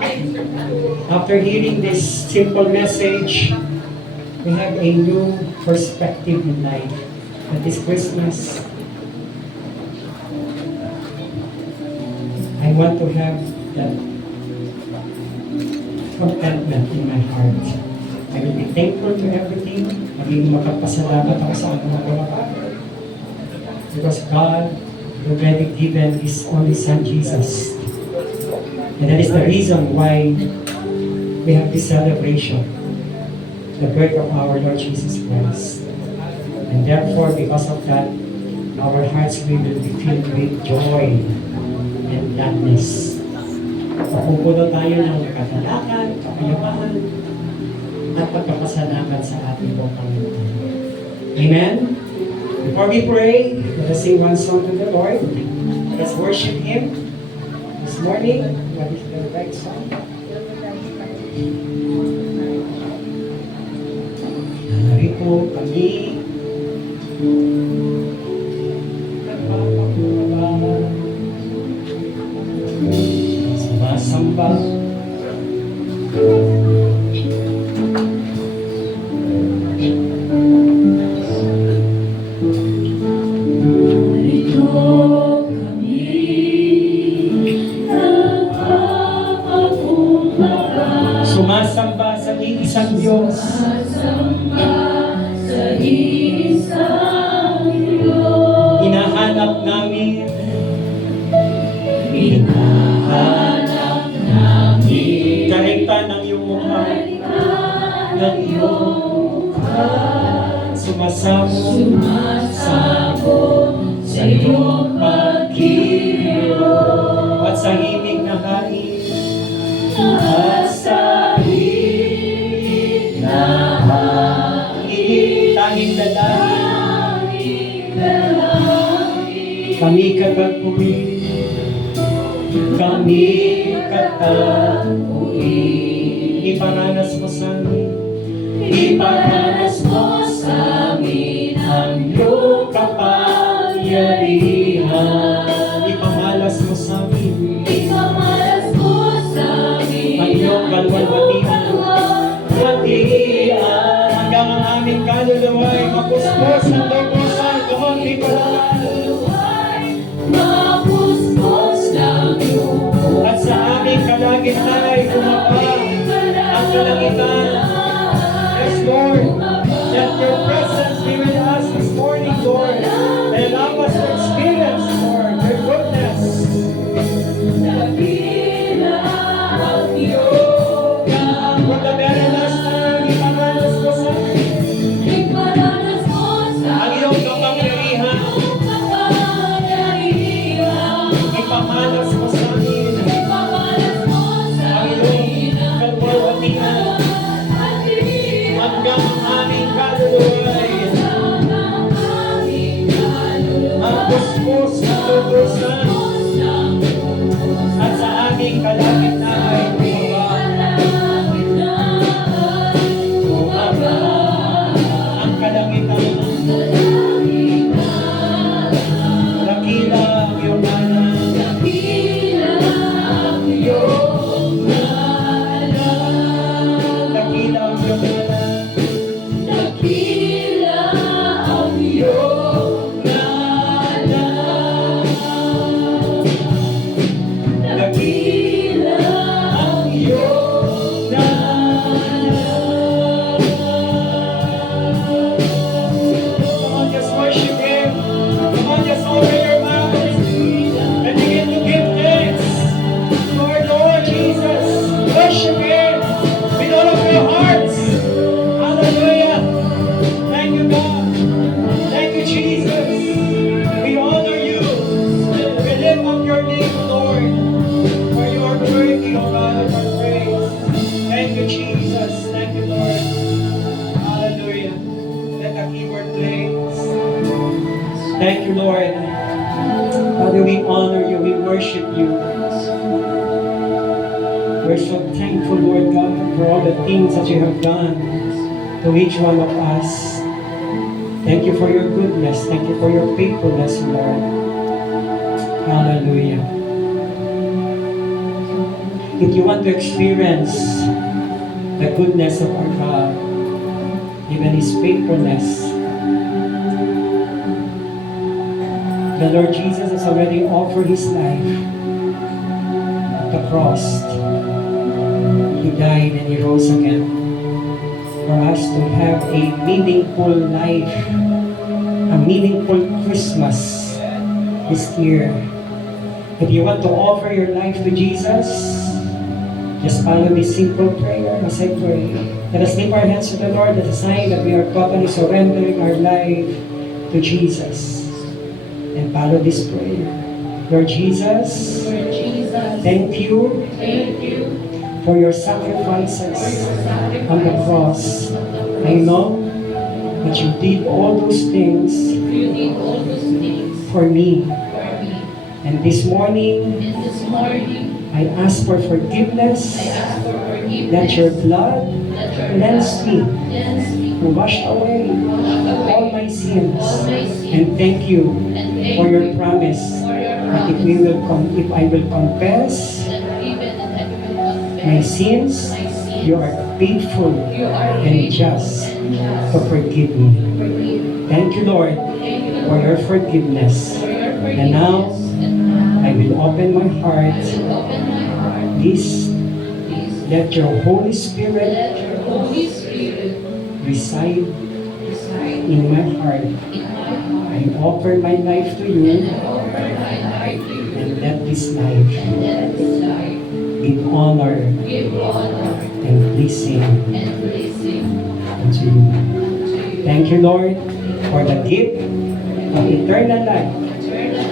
after hearing this simple message, we have a new perspective in life. That this Christmas, I want to have that contentment in my heart. I will be thankful to everything. Maging makapasalamat ako sa aking mga because God already given His only Son Jesus. And that is the reason why we have this celebration, the birth of our Lord Jesus Christ. And therefore, because of that, our hearts will be filled with joy and gladness. Mapupuno tayo ng katalakan, kapayapaan, at pagpapasalamat sa ating Panginoon. Amen? Before we pray, let us sing one song to the Lord. Let us worship Him. This morning, what is the right song? Narito kami, nagpapakulaban, sumasamba, sumasamba sa iisang Diyos. Hinahanap namin. Karita ng iyong mukha. Ng iyong mukha. Sumasabog sa iyong pag-ibig at sa himig na hain. At sa himig na hain. Tanging dalangin. Kami kagagpuin. Kami katapuin. Iparanas mo sa amin. Iparanas mo sa amin ang iyong kapangyarihan. Ipamalas mo sa amin. Ipamalas mo sa amin ang iyong kalwalwatian. Hanggang ang aming kaluluwa ay mapuspos ng lubusan. Come on, people. At sa aming kalagitnaan ay bumaba ang kalangitan. Yes, Lord. Let your presence be with us this morning, Lord. And allow us to experience, Lord, your goodness. For the very last time, ipamalas mo sa amin ang iyong kapangyarihan. Ipamalas mo sa amin ang iyong kalwalwatian. Hanggang ang aming kaluluwa ay mapuspos ng lubusan. At sa aming kalagitnaan ay bumaba ang kalangitan. Dakila ang iyong ngalan. Dakila ang iyong ngalan. Dakila ang iyong ngalan. Dakila ang iyong ngalan. Father, we honor you, we worship you. We're so thankful, Lord God, for all the things that you have done to each one of us. Thank you for your goodness. Thank you for your faithfulness, Lord. Hallelujah. If you want to experience the goodness of our God, even His faithfulness, the Lord Jesus has already offered His life at the cross. He died and He rose again for us to have a meaningful life, a meaningful Christmas this year. If you want to offer your life to Jesus, just follow this simple prayer as I pray. Let us lift our hands to the Lord as a sign that we are totally surrendering our life to Jesus. And follow this prayer. Lord Jesus, Lord Jesus, thank you thank you for your for sacrifices your sacrifice on the cross. I know that you did all those things You did all those things for me. for me. And this morning, And this morning, I ask for forgiveness. I ask for forgiveness. Let your blood Let your cleanse me, blood cleanse me, wash away all my sins. all my sins. And thank you And thank for your you promise for your that promise. if I will confess That even if I will my confess sins, my sins, you are faithful you are and faithful just and just to forgive me. to forgive. Thank you, Lord, Thank you for your forgiveness. for your forgiveness. And now, And now, I will open my I heart. will open my heart. Please Please let your Holy Spirit let your Holy Spirit reside reside in my heart. in my heart. I offer my life to you, And I offer my life to you. and let this life And let this life give honor give honor and pleasing and blessing unto you. to you. Thank you, Lord, for the gift of eternal life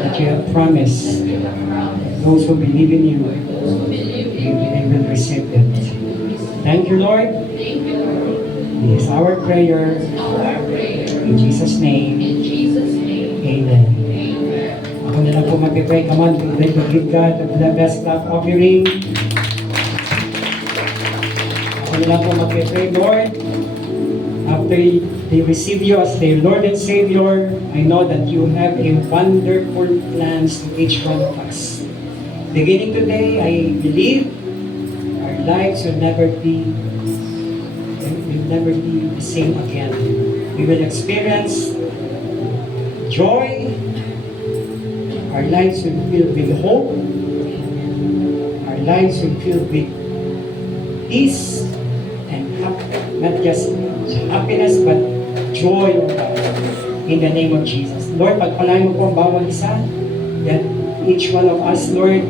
that you have promised. You have promised Those who believe in you, those who believe in you they will receive it. will receive. Thank you, Lord. Thank you, Lord. This is our prayer. Our prayer In Jesus' name, in Jesus' name. Amen. Amen. Ako na lang po mag-pray. Come on, we pray to give God the best clap offering. Ako na lang po mag-pray, Lord. After they receive you as their Lord and Savior, I know that you have a wonderful plans to each one of us. Beginning today, I believe our lives will never be the same again. We will experience joy. Our lives will be filled with hope. Our lives will be filled with peace and not just happiness, but joy, O God, in the name of Jesus. Lord, pagpalain mo po ang bawat isa, that each one of us, Lord,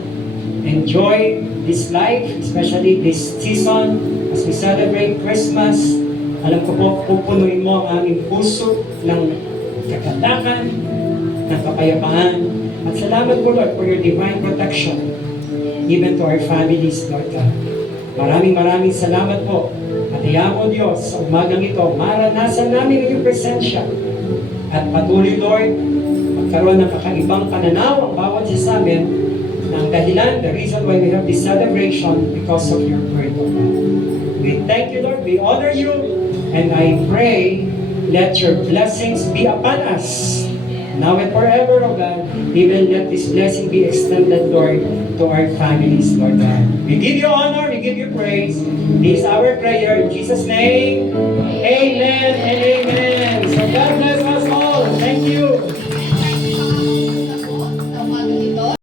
enjoy this life, especially this season, as we celebrate Christmas. Alam ko po, pupunuin mo ang aming puso ng kagandahan, ng kapayapaan. At salamat po, Lord, for your divine protection, even to our families, Lord God. Maraming salamat po. At hayaan mo, Diyos, sa umagang ito, maranasan namin ang iyong presensya. At patuloy, Lord, magkaroon ng kakaibang pananaw ang bawat isa sa amin ng dahilan, the reason why we have this celebration because of your word, O God. We thank you, Lord. We honor you. And I pray, let your blessings be upon us. Now and forever, O God. Even let this blessing be extended, Lord, to our families, Lord God. We give you honor, we give you praise. This is our prayer in Jesus' name. Amen and amen.